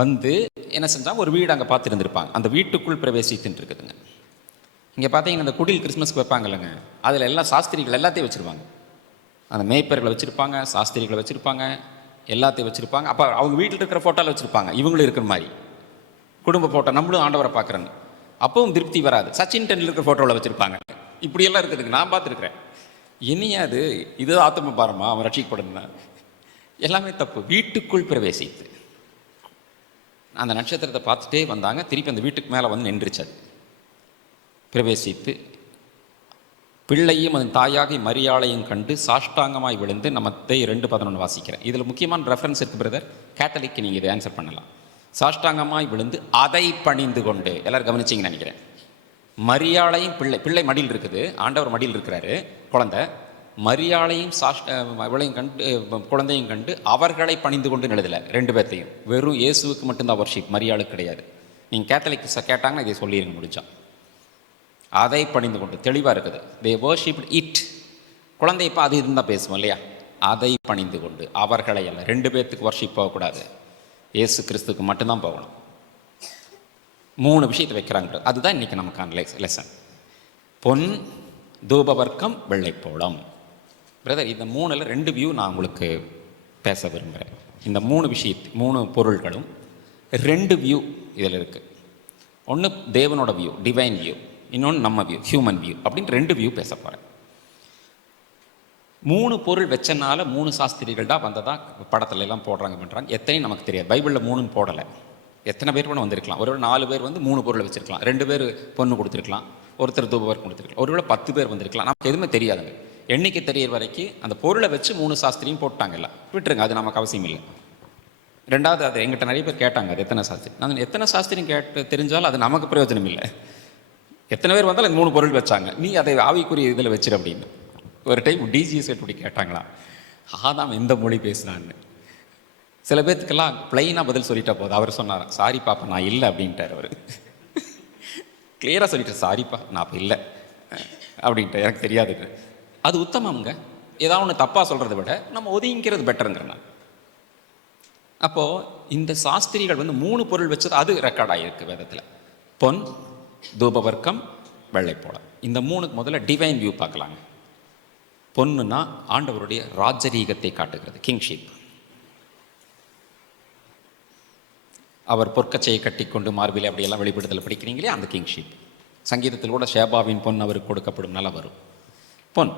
வந்து என்ன செஞ்சாங்க, ஒரு வீடு அங்கே பார்த்துருந்துருப்பாங்க. அந்த வீட்டுக்குள் பிரவேசித்துன்னு இருக்குதுங்க. இங்கே பார்த்தீங்கன்னா இந்த குடில் கிறிஸ்மஸ்க்கு வைப்பாங்க இல்லைங்க, அதில் எல்லாம் சாஸ்திரிகள் எல்லாத்தையும் வச்சுருப்பாங்க. அந்த மேய்ப்பர்களை வச்சுருப்பாங்க, சாஸ்திரிகளை வச்சுருப்பாங்க, எல்லாத்தையும் வச்சுருப்பாங்க. அப்போ அவங்க வீட்டில் இருக்கிற ஃபோட்டோவில் வச்சுருப்பாங்க, இவங்களும் இருக்கிற மாதிரி குடும்ப ஃபோட்டோ. நம்மளும் ஆண்டவரை பார்க்குறேன்னு அப்பவும் திருப்தி வராது. சச்சின் டெண்டுல்கர் ஃபோட்டோவில் வச்சுருப்பாங்க. இப்படியெல்லாம் இருக்குதுங்க, நான் பார்த்துருக்குறேன். இனியாது இது ஆத்ம பாரமா, அவன் ரட்சிக்கப்படுனா, எல்லாமே தப்பு. வீட்டுக்குள் பிரவேசித்து அந்த நட்சத்திரத்தை பார்த்துட்டே வந்தாங்க. திருப்பி அந்த வீட்டுக்கு மேலே வந்து நின்றுச்சது. பிரவேசித்து பிள்ளையும் அதன் தாயாகி மரியாளையும் கண்டு சாஷ்டாங்கமாய் விழுந்து, நம்ம மத்தேயு 2:11 வாசிக்கிறேன். இதில் முக்கியமான ரெஃபரன்ஸ் இருக்குது பிரதர், கேத்தலிக்கு நீங்கள் இதை ஆன்சர் பண்ணலாம். சாஷ்டாங்கமாய் விழுந்து அதை பணிந்து கொண்டு, எல்லோரும் கவனிச்சிங்கன்னு நினைக்கிறேன். மரியாளையும் பிள்ளை மடியில் இருக்குது, ஆண்டவர் மடியில் இருக்கிறாரு குழந்தை. மரியாளையும் இவளையும் கண்டு, குழந்தையும் கண்டு அவர்களை பணிந்து கொண்டு எழுதலை, 2 பேர்த்தையும். வெறும் இயேசுவுக்கு மட்டும்தான் வர்ஷிப், மரியாளுக்கு கிடையாது. நீங்கள் கேத்தலிக் கேட்டாங்கன்னா இதை சொல்லிடுங்க முடிஞ்சா. அதை பணிந்து கொண்டு தெளிவாக இருக்குது. தே வர்ஷிப்ட் இட். குழந்தை இப்போ அது இருந்தால் பேசுவோம் இல்லையா, அதை பணிந்து கொண்டு, அவர்களை அல்ல. 2 பேர்த்துக்கு வர்ஷிப் போகக்கூடாது, இயேசு கிறிஸ்துக்கு மட்டும்தான் போகணும். 3 விஷயத்தை வைக்கிறாங்க. அதுதான் இன்றைக்கி நமக்கான லெசன். பொன், தூபவர்க்கம், வெள்ளைப்போளம். பிரதர், இந்த 3ல் 2 வியூ நான் உங்களுக்கு பேச விரும்புகிறேன். இந்த 3 பொருள்களும் 2 வியூ இதில் இருக்குது. ஒன்று தேவனோட வியூ, டிவைன் வியூ, இன்னொன்று நம்ம வியூ, ஹியூமன் வியூ அப்படின்னு 2 வியூ பேச போகிறேன். 3 பொருள் வச்சனால 3 சாஸ்திரிகள் தான் வந்ததா படத்துல எல்லாம் போடுறாங்க பண்ணுறாங்க. எத்தனையும் நமக்கு தெரியாது. பைபிளில் 3ன்னு போடலை. எத்தனை பேர் கூட வந்திருக்கலாம். ஒருவேளை 4 பேர் வந்து 3 பொருளை வச்சிருக்கலாம், 2 பேர் பொண்ணு கொடுத்துருக்கலாம், ஒருத்தர் தூபவர் கொடுத்துருக்கலாம், ஒருவேளை 10 பேர் வந்திருக்கலாம். நமக்கு எதுவுமே தெரியாதுங்க. எண்ணிக்கை தெரியற வரைக்கும் அந்த பொருளை வச்சு 3 சாஸ்திரியும் போட்டாங்க. இல்லை விட்டுருங்க, அது நமக்கு அவசியம் இல்லை. 2வது, அது எங்கிட்ட நிறைய பேர் கேட்டாங்க, அது எத்தனை சாஸ்திரி. நான் எத்தனை சாஸ்திரியும் கேட்டு தெரிஞ்சாலும் அது நமக்கு பிரயோஜனம் இல்லை. எத்தனை பேர் வந்தாலும் 3 பொருள் வச்சாங்க, நீ அதை ஆவிக்குரிய இதில் வச்சிரு அப்படின்னு. ஒரு டைம் டிஜிஎஸ் எப்படி கேட்டாங்களா, ஆதாம் எந்த மொழி பேசுனான்னு. சில பேர்த்துக்கெல்லாம் பிளைனாக பதில் சொல்லிட்டா போதும். அவர் சொன்னார், சாரி பாப்பா நான் இல்லை அப்படின்ட்டார். அவர் கிளியராக சொல்லிட்டார், சாரிப்பா நான் அப்போ இல்லை அப்படின்ட்டு, எனக்கு தெரியாதுன்னு. அது உத்தமங்க. ஏதாவது ஒன்று தப்பாக சொல்கிறத விட நம்ம ஒதுங்கிக்கிறது பெட்டருங்கிறனா. அப்போது இந்த சாஸ்திரிகள் வந்து 3 பொருள் வச்சது அது ரெக்கார்ட் ஆகிருக்கு வேதத்தில். பொன், தூபவர்க்கம், வெள்ளைப்போளம். இந்த 3க்கு முதல்ல டிவைன் வியூ பார்க்கலாங்க. பொண்ணுன்னா ஆண்டவருடைய ராஜரீகத்தை காட்டுகிறது, கிங்ஷிப். அவர் பொற்கச்சையை கட்டி கொண்டு மார்பிலே அப்படியெல்லாம் வெளிப்படுத்தல் படிக்கிறீங்களே, அந்த கிங்ஷிப். சங்கீதத்தில் கூட ஷேபாவின் பொன் அவருக்கு கொடுக்கப்படும் நல்லா வரும். பொன்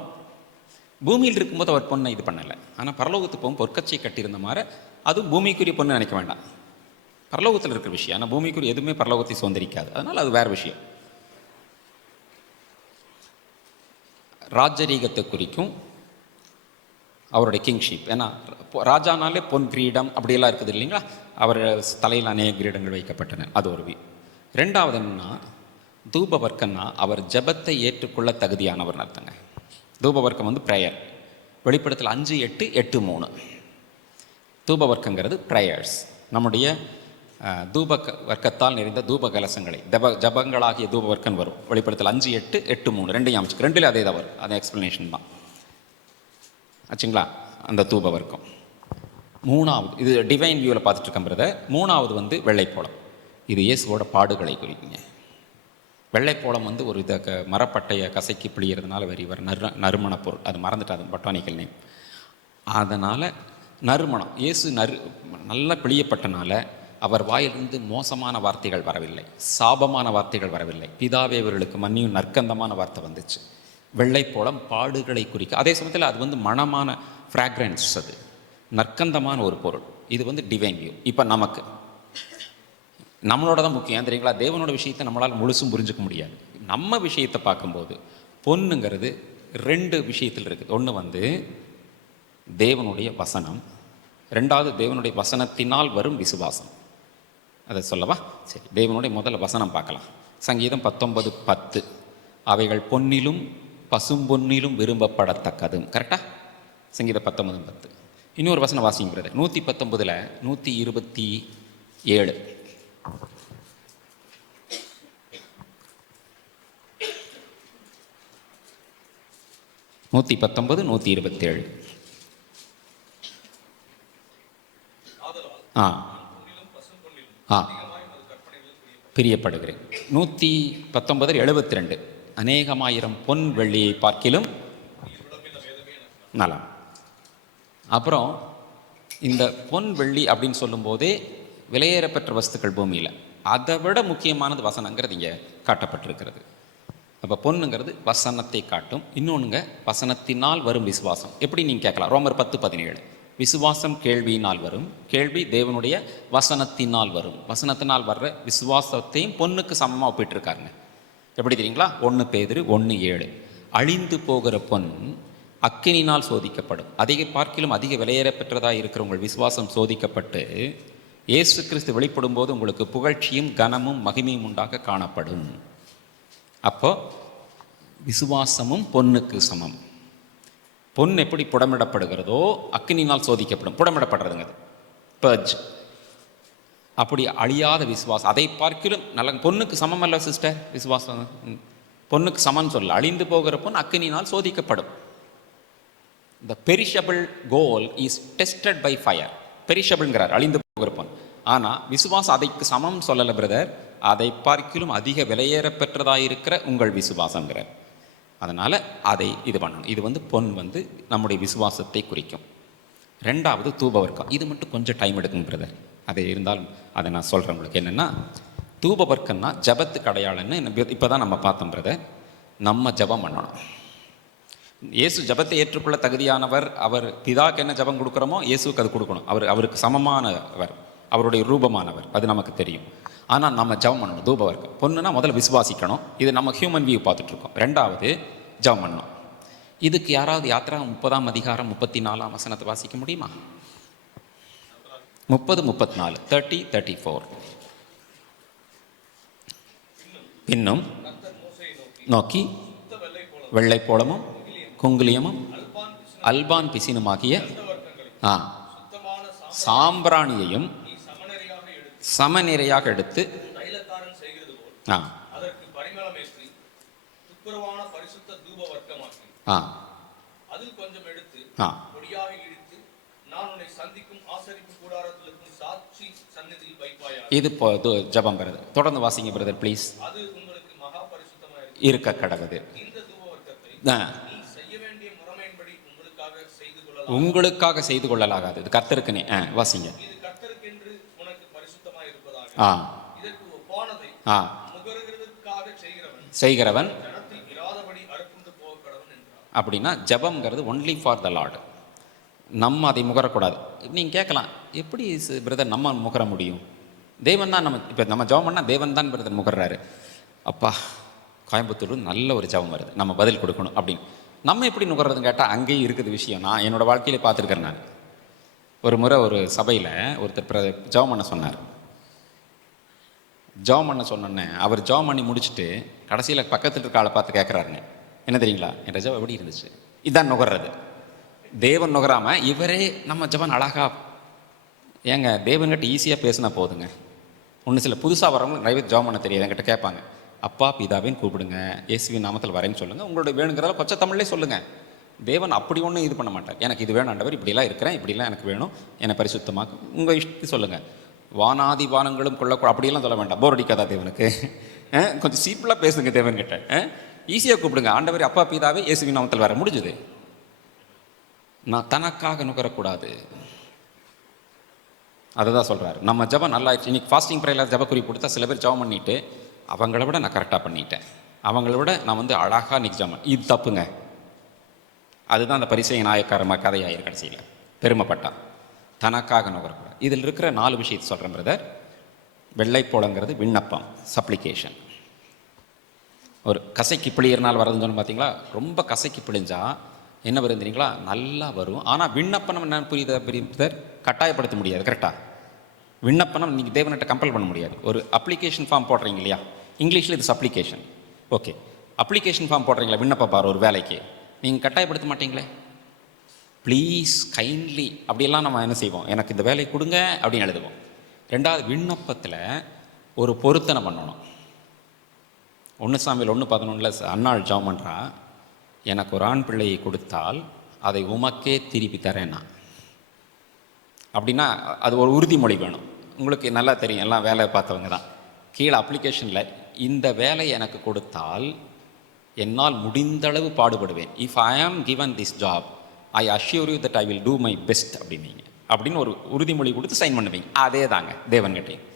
பூமியில் இருக்கும்போது அவர் பொண்ணை இது பண்ணலை. ஆனால் பரலோகத்துக்கு போகும் பொற்கச்சை கட்டியிருந்த மாதிரி அதுவும் பூமிக்குரிய பொண்ணு நினைக்க வேண்டாம், பரலோகத்தில் இருக்கிற விஷயம். ஆனால் பூமிக்குரிய எதுவுமே பரலோகத்தை சுதந்திரிக்காது, அதனால் அது வேறு விஷயம். ராஜரீகத்தை குறிக்கும் அவருடைய கிங்ஷிப். ஏன்னா ராஜானாலே பொன் கிரீடம் அப்படியெல்லாம் இருக்குது இல்லைங்களா, அவர் தலையில் அநேக கிரீடங்கள் வைக்கப்பட்டன, அது ஒரு வியூ. 2வது என்னன்னா, தூபவர்க்கம்னா அவர் ஜெபத்தை ஏற்றுக்கொள்ள தகுதியானவர்னு அர்த்தங்க. தூபவர்க்கம் வந்து ப்ரேயர். வெளிப்படுத்தல் 5:8, 8:3. தூபவர்க்கங்கிறது ப்ரேயர்ஸ். நம்முடைய தூப வர்க்கத்தால் நிறைந்த தூப கலசங்களை ஜபங்களாகிய தூப வர்க்கம் வரும். வெளிப்படுத்தல் 5:8, 8:3 ரெண்டையும் அமைச்சு, ரெண்டுல அதே தான் வரும். அதே எக்ஸ்பிளனேஷன் தான் ஆச்சுங்களா. அந்த தூப வர்க்கம். மூணாவது, இது டிவைன் வியூவில் பார்த்துட்டு இருக்கேன் பிரதர். மூணாவது வந்து வெள்ளைப்போளம். இது இயேசுவோட பாடுகளை குறிக்குங்க. வெள்ளைப்போளம் வந்து ஒரு இதை மரப்பட்டையை கசக்கி பிழியறதுனால வர நறுமண பொருள். அது மறந்துட்டு, பொட்டானிக்கல் நேம். அதனால் நறுமணம், இயேசு நல்லா பிழியப்பட்டனால அவர் வாயிலிருந்து மோசமான வார்த்தைகள் வரவில்லை, சாபமான வார்த்தைகள் வரவில்லை. பிதாவே இவர்களுக்கு மன்னியும் நற்கந்தமான வார்த்தை வந்துச்சு. வெள்ளைப்போளம் பாடுகளை குறிக்க. அதே சமயத்தில் அது வந்து மணமான ஃப்ராக்ரன்ஸ், அது நற்கந்தமான ஒரு பொருள். இது வந்து டிவைன் வியூ. இப்போ நமக்கு நம்மளோட தான் முக்கியம் தெரியுங்களா. தேவனோட விஷயத்தை நம்மளால் முழுசும் புரிஞ்சுக்க முடியாது. நம்ம விஷயத்தை பார்க்கும்போது பொண்ணுங்கிறது 2 விஷயத்தில் இருக்குது. ஒன்று வந்து தேவனுடைய வசனம், 2வது தேவனுடைய வசனத்தினால் வரும் விசுவாசம். அதை சொல்லவா? சரி, தேவனுடைய முதல்ல வசனம் பார்க்கலாம். சங்கீதம் 19:10, அவைகள் பொன்னிலும் பசும்பொன்னிலும் விரும்பப்படத்தக்கதும். கரெக்டாக? சங்கீதம் 19:10. இன்னொரு வசனம் வாசிங்கிறது 119, 127. 119, 127. பிரியப்படுகிறேன். 119:72, அநேகமாயிரம் பொன் வெள்ளியை பார்க்கிலும் நலம். அப்புறம் இந்த பொன் வெள்ளி அப்படின்னு சொல்லும்போதே விலையேறப்பெற்ற வஸ்துக்கள் பூமியில், அதை விட முக்கியமானது வசனங்கிறது இங்கே காட்டப்பட்டிருக்கிறது. அப்போ பொண்ணுங்கிறது வசனத்தை காட்டும். இன்னொன்றுங்க, வசனத்தினால் வரும் விசுவாசம். எப்படி நீங்கள் கேட்கலாம்? ரோமர் 10:17, விசுவாசம் கேள்வியினால் வரும், கேள்வி தேவனுடைய வசனத்தினால் வரும். வசனத்தினால் வர்ற விசுவாசத்தையும் பொண்ணுக்கு சமமாக ஒப்பிட்டுருக்காருங்க. எப்படி தெரியுங்களா? 1 பேதுரு 1:7, அழிந்து போகிற பொன் அக்கினினால் சோதிக்கப்படும், அதிக பார்க்கிலும் அதிக விலையேறப்பெற்றதாக இருக்கிற உங்கள் விசுவாசம் சோதிக்கப்பட்டு இயேசு கிறிஸ்து வெளிப்படும் போது உங்களுக்கு புகழ்ச்சியும் கனமும் மகிமையும் உண்டாக காணப்படும். அப்போ விசுவாசமும் பொன்னுக்கு சமம். பொன் எப்படி புடமிடப்படுகிறதோ அக்கினினால் சோதிக்கப்படும். புடமிடப்படுறதுங்க, அது பர்ஜ். அப்படி அழியாத விசுவாசம், அதை பார்க்கிலும் நல்ல பொண்ணுக்கு சமம் அல்ல சிஸ்டர். விசுவாசம் பொண்ணுக்கு சமம் சொல்ல. அழிந்து போகிற பொன் அக்கினினால் சோதிக்கப்படும். The perishable gold is tested by fire. பெரிஷபிள்ங்கிறார், அழிந்து போகிற பொன். ஆனால் விசுவாசம் அதைக்கு சமம் சொல்லலை பிரதர். அதை பார்க்கிலும் அதிக விலையேற பெற்றதாயிருக்கிற உங்கள் விசுவாசங்கிறார். அதனால் அதை இது பண்ணணும். இது வந்து பொன் வந்து நம்முடைய விசுவாசத்தை குறிக்கும். 2வது தூபவர்க்கம். இது மட்டும் கொஞ்சம் டைம் எடுக்கும் பிரதர். அது இருந்தாலும் அதை நான் சொல்கிறேன் உங்களுக்கு. என்னென்னா, தூபவர்க்கம்னா ஜபத்துக்கு அடையாளம்னு இப்போ தான் நம்ம பார்த்தோம் பிரதர். நம்ம ஜபம் பண்ணணும். இயேசு ஜபத்தை ஏற்றுக்கொள்ள தகுதியானவர். அவர் பிதாக்கு என்ன ஜபம் கொடுக்குறோமோ இயேசுக்கு அது கொடுக்கணும். அவருக்கு சமமானவர், அவருடைய ரூபமானவர், அது நமக்கு தெரியும். ஆனால் நம்ம ஜபம் பண்ணணும். தூபவர்க்கம் பொண்ணுன்னா முதல்ல விசுவாசிக்கணும். இது நம்ம ஹியூமன் வியூ பார்த்துட்ருக்கோம். 2வது ஜபம் பண்ணணும். இதுக்கு யாராவது யாத்ரா 30ஆம் அதிகாரம் 34ஆம் வசனத்தை வாசிக்க முடியுமா? 30, 34, 30, 34. பின்னும் நோக்கி வெள்ளைப்போளமும் குங்குலியமும் அல்பான் பிசினுமாகிய சாம்பிராணியையும் சமநிறையாக எடுத்து இது ஜபம் வருது. தொடர்ந்து வாசிங்க பிரதர் ப்ளீஸ். இருக்க கடவுது உங்களுக்காக செய்து கொள்ளலாகாது. இது கர்த்தருக்குனே. வாசிங்க. செய்கிறவன் அப்படின்னா ஜபம்ங்கிறது ஒன்லி ஃபார் த லார்ட். நம்ம அதை முகரக்கூடாது. நீங்கள் கேட்கலாம், எப்படி பிரதர் நம்ம முகர முடியும்? தேவன் தான் நம்ம இப்போ நம்ம ஜபம் பண்ணால் தேவன் தான் பிரதர் முகர்றாரு. அப்பா, கோயம்புத்தூர் நல்ல ஒரு ஜபம் வருது, நம்ம பதில் கொடுக்கணும் அப்படின்னு. நம்ம எப்படி நுகர்றதுன்னு கேட்டால் அங்கேயும் இருக்குது விஷயம். நான் என்னோடய வாழ்க்கையிலே பார்த்துருக்கேன். நான் ஒரு முறை ஒரு சபையில் ஒருத்தர் ஜபம் பண்ண சொன்னார். ஜபம் பண்ண சொன்னோன்னே அவர் ஜபம் பண்ணி முடிச்சுட்டு கடைசியில் பக்கத்தில் இருக்க ஆளை பார்த்து கேட்குறாருங்க, என்ன தெரியுங்களா என் ஜபம் எப்படி இருந்துச்சு? இதுதான் நுகர்றது. தேவன் நுகராமல் இவரே நம்ம ஜபம் அழகாக ஏங்க தேவன்கிட்ட ஈஸியாக பேசினா போதுங்க. ஒன்று சில புதுசாக வரவங்க நிறைய ஜெபம் பண்ண தெரியாது, என்கிட்ட கேட்பாங்க. அப்பா பிதாவின்னு கூப்பிடுங்க, இயேசுவின் நாமத்தில் வரேன்னு சொல்லுங்கள், உங்களுடைய வேணுங்கிறத பச்சை தமிழ்லேயே சொல்லுங்கள். தேவன் அப்படி ஒன்றும் இது பண்ண மாட்டார். எனக்கு இது வேணும் ஆண்டவர், இப்படிலாம் இருக்கிறேன், இப்படிலாம் எனக்கு வேணும், என்னை பரிசுத்தமாக உங்கள் இஷ்டத்தை சொல்லுங்கள். வானாதி வானங்களும் அப்படியெல்லாம் சொல்ல வேண்டாம், போர் அடிக்காதா தேவனுக்கு? கொஞ்சம் சீப்பிளாக பேசுங்க தேவன்கிட்ட. ஈஸியாக கூப்பிடுங்க, ஆண்டவர் அப்பா பிதாவே இயேசுவின் நாமத்தில் வர, முடிஞ்சுது. நான் தனக்காக நுகரக்கூடாது. அதுதான் சொல்கிறாரு. நம்ம ஜபம் நல்லா ஆயிடுச்சு. இன்றைக்கி ஃபாஸ்டிங் ப்ரேயரில் ஜப குறிப்பு கொடுத்தா சில பேர் ஜபம் பண்ணிவிட்டு அவங்கள விட நான் கரெக்டாக பண்ணிட்டேன், அவங்கள விட நான் அழகாக இன்றைக்கி ஜபம், இது தப்புங்க. அதுதான் அந்த பரிசேய நாயக்காரமாக கதையாயிரு. கடைசியில் பெருமைப்பட்டான், தனக்காக நுகரக்கூடாது. இதில் இருக்கிற 4 விஷயத்தை சொல்கிறேன் பிரதர். வெள்ளைப்போளங்கிறது விண்ணப்பம், சப்ளிகேஷன். ஒரு கசைக்கு பிழியறனால் வரதுன்னு சொன்ன பார்த்தீங்களா? ரொம்ப கசைக்கு பிழிஞ்சா என்ன வரும் தெரியுங்களா? நல்லா வரும். ஆனால் விண்ணப்பனம் என்ன புரியுதா? கட்டாயப்படுத்த முடியாது. கரெக்டாக விண்ணப்பனம் நீங்கள் தேவன்கிட்ட கம்பல் பண்ண முடியாது. ஒரு அப்ளிகேஷன் ஃபார்ம் போடுறீங்க இல்லையா, இங்கிலீஷில் இது சப்ளிகேஷன். ஓகே, அப்ளிகேஷன் ஃபார்ம் போடுறீங்களா விண்ணப்ப பாரு ஒரு வேலைக்கு, நீங்கள் கட்டாயப்படுத்த மாட்டீங்களே, ப்ளீஸ் கைண்ட்லி அப்படியெல்லாம் நம்ம என்ன செய்வோம், எனக்கு இந்த வேலையை கொடுங்க அப்படின்னு எழுதுவோம். 2வது, விண்ணப்பத்தில் ஒரு பொருத்தனை பண்ணணும். 1 சாமுவேல் 1:11 அன்னாள் ஜெபம் பண்ணுறா, எனக்கு ஒரு ஆண் பிள்ளையை கொடுத்தால் அதை உமக்கே திருப்பி தரேன்னா. அப்படின்னா அது ஒரு உறுதிமொழி வேணும். உங்களுக்கு நல்லா தெரியும், எல்லாம் வேலை பார்த்தவங்க தான். கீழே அப்ளிகேஷனில் இந்த வேலை எனக்கு கொடுத்தால் என்னால் முடிந்தளவு பாடுபடுவேன், if I am given this job I assure you that I will do my best அப்படின்னீங்க. அப்படின்னு ஒரு உறுதிமொழி கொடுத்து சைன் பண்ணுவீங்க. அதே தாங்க தேவன்கிட்டையும்,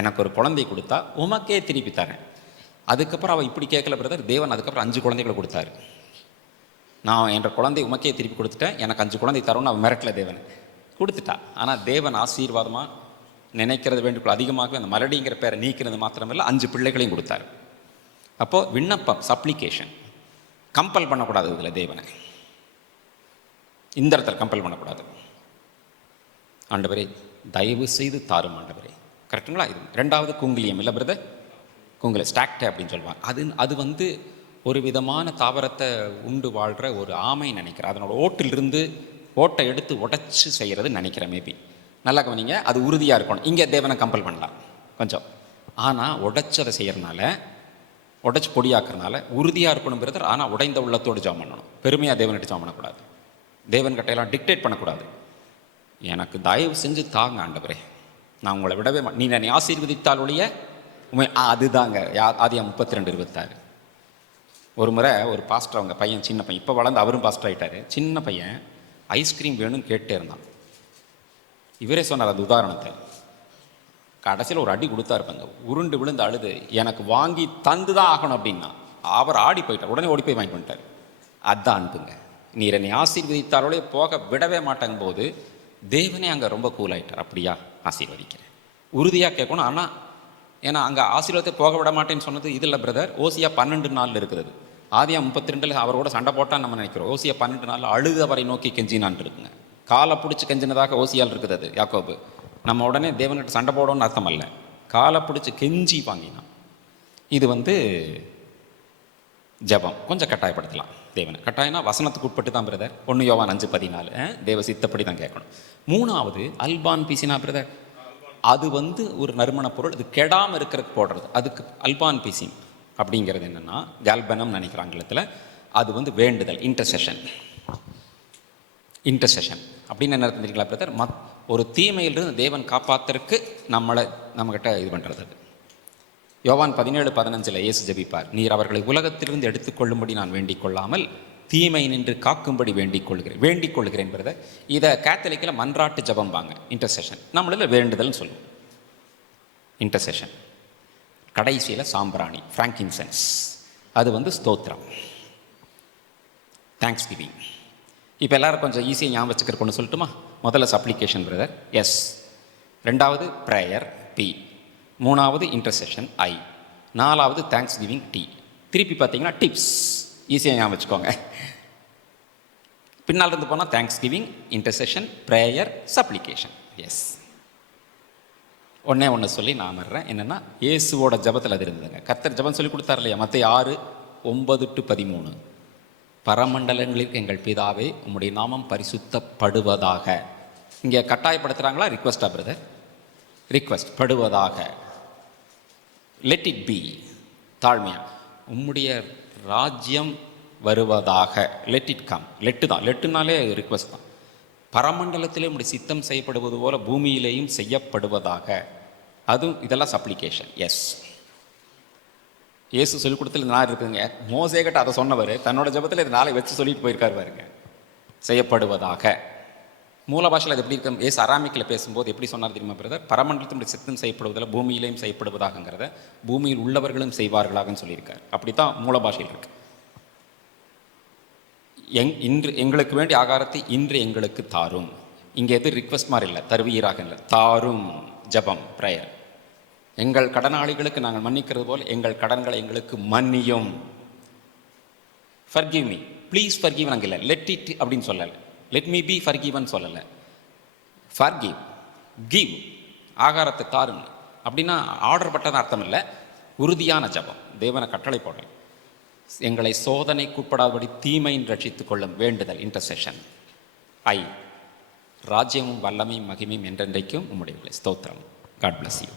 எனக்கு ஒரு குழந்தை கொடுத்தா உமக்கே திருப்பி தரேன். அதுக்கப்புறம் அவள் இப்படி கேட்கல பிரதர், தேவன் அதுக்கப்புறம் 5 குழந்தைகளை கொடுத்தாரு. நான் என்ற குழந்தை உமக்கே திருப்பி கொடுத்துட்டேன், எனக்கு 5 குழந்தை தரோன்னு அவன் மிரட்டல, தேவன் கொடுத்துட்டா. ஆனால் தேவன் ஆசீர்வாதமாக நினைக்கிறது வேண்டுகோள் அதிகமாகவே அந்த மலடிங்கிற பேரை நீக்கிறது மாத்திரமில்லை, 5 பிள்ளைகளையும் கொடுத்தாரு. அப்போது விண்ணப்பம், சப்ளிகேஷன், கம்பல் பண்ணக்கூடாது. இதில் தேவனை இந்த இடத்துல கம்பல் பண்ணக்கூடாது. ஆண்டவரே தயவு செய்து தாரும் ஆண்டவரே, கரெக்டுங்களா? இது 2வது குங்கிலியம் இல்லை பிரதர், குங்கில ஸ்டாக்டை அப்படின்னு சொல்லுவாங்க. அது ஒரு விதமான தாவரத்தை உண்டு வாழ்கிற ஒரு ஆமை நினைக்கிறேன். அதனோட ஓட்டிலிருந்து ஓட்டை எடுத்து உடச்சி செய்கிறது நினைக்கிறேன், மேபி. நல்லா கவனிங்க, அது உறுதியாக இருக்கணும். இங்கே தேவனை கம்பல் பண்ணலாம் கொஞ்சம், ஆனால் உடச்சதை செய்கிறனால, உடச்சி பொடியாக்குறதுனால உறுதியாக இருக்கணும் பிரதர். ஆனால் உடைந்த உள்ளத்தோடு ஜெபம் பண்ணணும். பெருமையாக தேவன்கிட்ட ஜெபம் பண்ணக்கூடாது, தேவன்கிட்டையெல்லாம் டிக்டேட் பண்ணக்கூடாது. எனக்கு தயவு செஞ்சு தாங்க ஆண்டவரே, நான் உங்களை விடவே நீ என்னை ஆசீர்வதித்தால் ஒழிய அதுதாங்க ஆதியாகமம் 32:26. ஒரு முறை ஒரு பாஸ்டர், அவங்க பையன், சின்ன பையன், இப்போ வளர்ந்து அவரும் பாஸ்டர் ஆகிட்டார். சின்ன பையன் ஐஸ்கிரீம் வேணும்னு கேட்டே இருந்தான். இவரே சொன்னார் அந்த உதாரணத்தை. கடைசியில் ஒரு அடி கொடுத்தாருப்பாங்க, உருண்டு விழுந்து அழுது எனக்கு வாங்கி தந்து தான் ஆகணும் அப்படின்னா அவர் ஆடி போயிட்டார். உடனே ஓடி போய் வாங்கி பண்ணிட்டார். அதுதான் அனுப்புங்க. நீர் என்னை ஆசீர்வதித்தாரோடய போக விடவே மாட்டேங்கும் போது தேவனே அங்கே ரொம்ப கூல் ஆகிட்டார். அப்படியா, ஆசீர்வதிக்கிறேன். உறுதியாக கேட்கணும். ஆனால் ஏன்னா அங்கே ஆசீர்வாதத்தை போக விட மாட்டேன்னு சொன்னது இதில் பிரதர், ஓசியா 12:4 இருக்கிறது. ஆதியாகமம் 32 அவரோட சண்டை போட்டான்னு நம்ம நினைக்கிறோம். ஓசியா 12:4 அழுது அவரை நோக்கி கெஞ்சினான் இருக்குங்க. காலை பிடிச்சி கெஞ்சினதாக ஓசியால் இருக்குது. அது யாக்கோபு. நம்ம உடனே தேவன்கிட்ட சண்டை போடணும்னு அர்த்தம் அல்ல, காலை பிடிச்சி கெஞ்சி வாங்கினான். இது ஜபம் கொஞ்சம் கட்டாயப்படுத்தலாம் தேவனை. கட்டாயம்னா வசனத்துக்கு உட்பட்டு தான் பிரதர். 1 யோவான் 5:14 தேவ சித்தப்படி தான் கேட்கணும். 3வது அல்பான் பீசினா பிரதர், அது ஒரு நறுமண பொருள், அது கெடாமல் இருக்கிறதுக்கு போடுறது. அதுக்கு அல்பான் பீசின் அப்படிங்கிறது என்னென்னா கேல்பனம் நினைக்கிற ஆங்கிலத்தில். அது வேண்டுதல், இன்டர்செஷன். இன்டர்செஷன் அப்படின்னு என்ன தெரிஞ்சுக்கலாம் பிரதர், ஒரு தீமையிலிருந்து தேவன் காப்பாற்றுறதுக்கு நம்மகிட்ட இது பண்ணுறது. அது யோவான் 17:15 இயேசு ஜெபிப்பார், நீர் அவர்களை உலகத்திலிருந்து எடுத்துக்கொள்ளும்படி நான் வேண்டிக் கொள்ளாமல் தீமை நின்று காக்கும்படி வேண்டிக் கொள்கிறேன் பிரதர். இதை கேத்தலிக்கில் மன்றாட்டு ஜபம்பாங்க, இன்டர்செஷன். நம்மளில் வேண்டுதல்னு சொல்லுவோம் இன்டர்செஷன். கடைசியில் சாம்பிராணி, ஃப்ராங்கின்சென்ஸ், அது ஸ்தோத்திரம், தேங்க்ஸ் கிவிங். இப்போ எல்லோரும் கொஞ்சம் ஈஸியாக ஞாபகம் வச்சுக்கிறோன்னு சொல்லட்டுமா? முதல்ல சப்ளிகேஷன் பிரதர், எஸ். 2வது ப்ரேயர், பி. 3வது இன்டர்செஷன், ஐ. 4வது தேங்க்ஸ் கிவிங், டி. திருப்பி பார்த்தீங்கன்னா டிப்ஸ், ஈஸியாக ஞாபகம் வச்சுக்கோங்க. பின்னால் இருந்து போனால் thanksgiving, intercession, prayer, supplication, S. ஒன்று சொல்லி நான் வர்றேன். என்னென்னா இயேசுவோட ஜபத்தில் அது இருந்ததுங்க. கர்த்தர் ஜபம் சொல்லி கொடுத்தார் இல்லையா, மத்தேயு 6:9-13. பரமண்டலங்களுக்கு எங்கள் பிதாவே உம்முடைய நாமம் பரிசுத்தப்படுவதாக. இங்கே கட்டாயப்படுத்துகிறாங்களா ரிக்வஸ்டா பிரதர்? ரிக்வஸ்ட் படுவதாக. லெட் இட் பி, தாழ்மையா. உம்முடைய ராஜ்யம் வருவதாக. Let it come. லெட்டு தான், லெட்டுனாலே ரிக்வஸ்ட் தான். பரமண்டலத்திலே உம்முடைய சித்தம் செய்யப்படுவது போல பூமியிலேயும் செய்யப்படுவதாக. அதுவும் இதெல்லாம் சப்ளிகேஷன். எஸ், இயேசு சொல்லிக் கொடுத்துல நான் இருக்குங்க. மோசே கிட்ட அதை சொன்னவர் தன்னோட ஜபத்தில் இது நாளை வச்சு சொல்லிட்டு போயிருக்காரு பாருங்க. செய்யப்படுவதாக. மூல பாஷையில் அது எப்படி இருக்கு? ஏசு அராமிக்கில் பேசும்போது எப்படி சொன்னார் தெரியுமா பிரதர்? பரமண்டலத்தினுடைய சித்தம் செய்யப்படுவதில் பூமியிலையும் செய்யப்படுவதாகங்கிறத பூமியில் உள்ளவர்களும் செய்வார்களாகன்னு சொல்லியிருக்காரு. அப்படித்தான் மூல பாஷையில் இருக்கு. இன்று எங்களுக்கு வேண்டிய ஆகாரத்தை இன்று எங்களுக்கு தாரும். இங்கே எது ரிக்வஸ்ட் மாதிரி இல்லை, தருவீராக இல்லை, தாரும். ஜபம், ப்ரேயர். எங்கள் கடனாளிகளுக்கு நாங்கள் மன்னிக்கிறது போல் எங்கள் கடன்களை எங்களுக்கு மன்னியும். ஃபர்கிவ் மீ, ப்ளீஸ் ஃபர்கிவ் நாங்கள் இல்லை. லெட் இட் அப்படின்னு சொல்லலை. லெட் மீ பி ஃபர்கிவன் சொல்லலை. ஃபர்கிவ், கிவ், ஆகாரத்தை தாரும். அப்படின்னா ஆர்டர் பட்டதான் அர்த்தம் இல்லை, உறுதியான ஜபம். தேவனை கட்டளை போடுறேன். எங்களை சோதனைக்குட்படாதபடி தீமையின் ரட்சித்துக் கொள்ளும் வேண்டுதல், இன்டர்செஷன். ராஜ்யமும் வல்லமையும் மகிமையும் என்றென்றைக்கும் உம்முடைய ஸ்தோத்திரம். God bless you.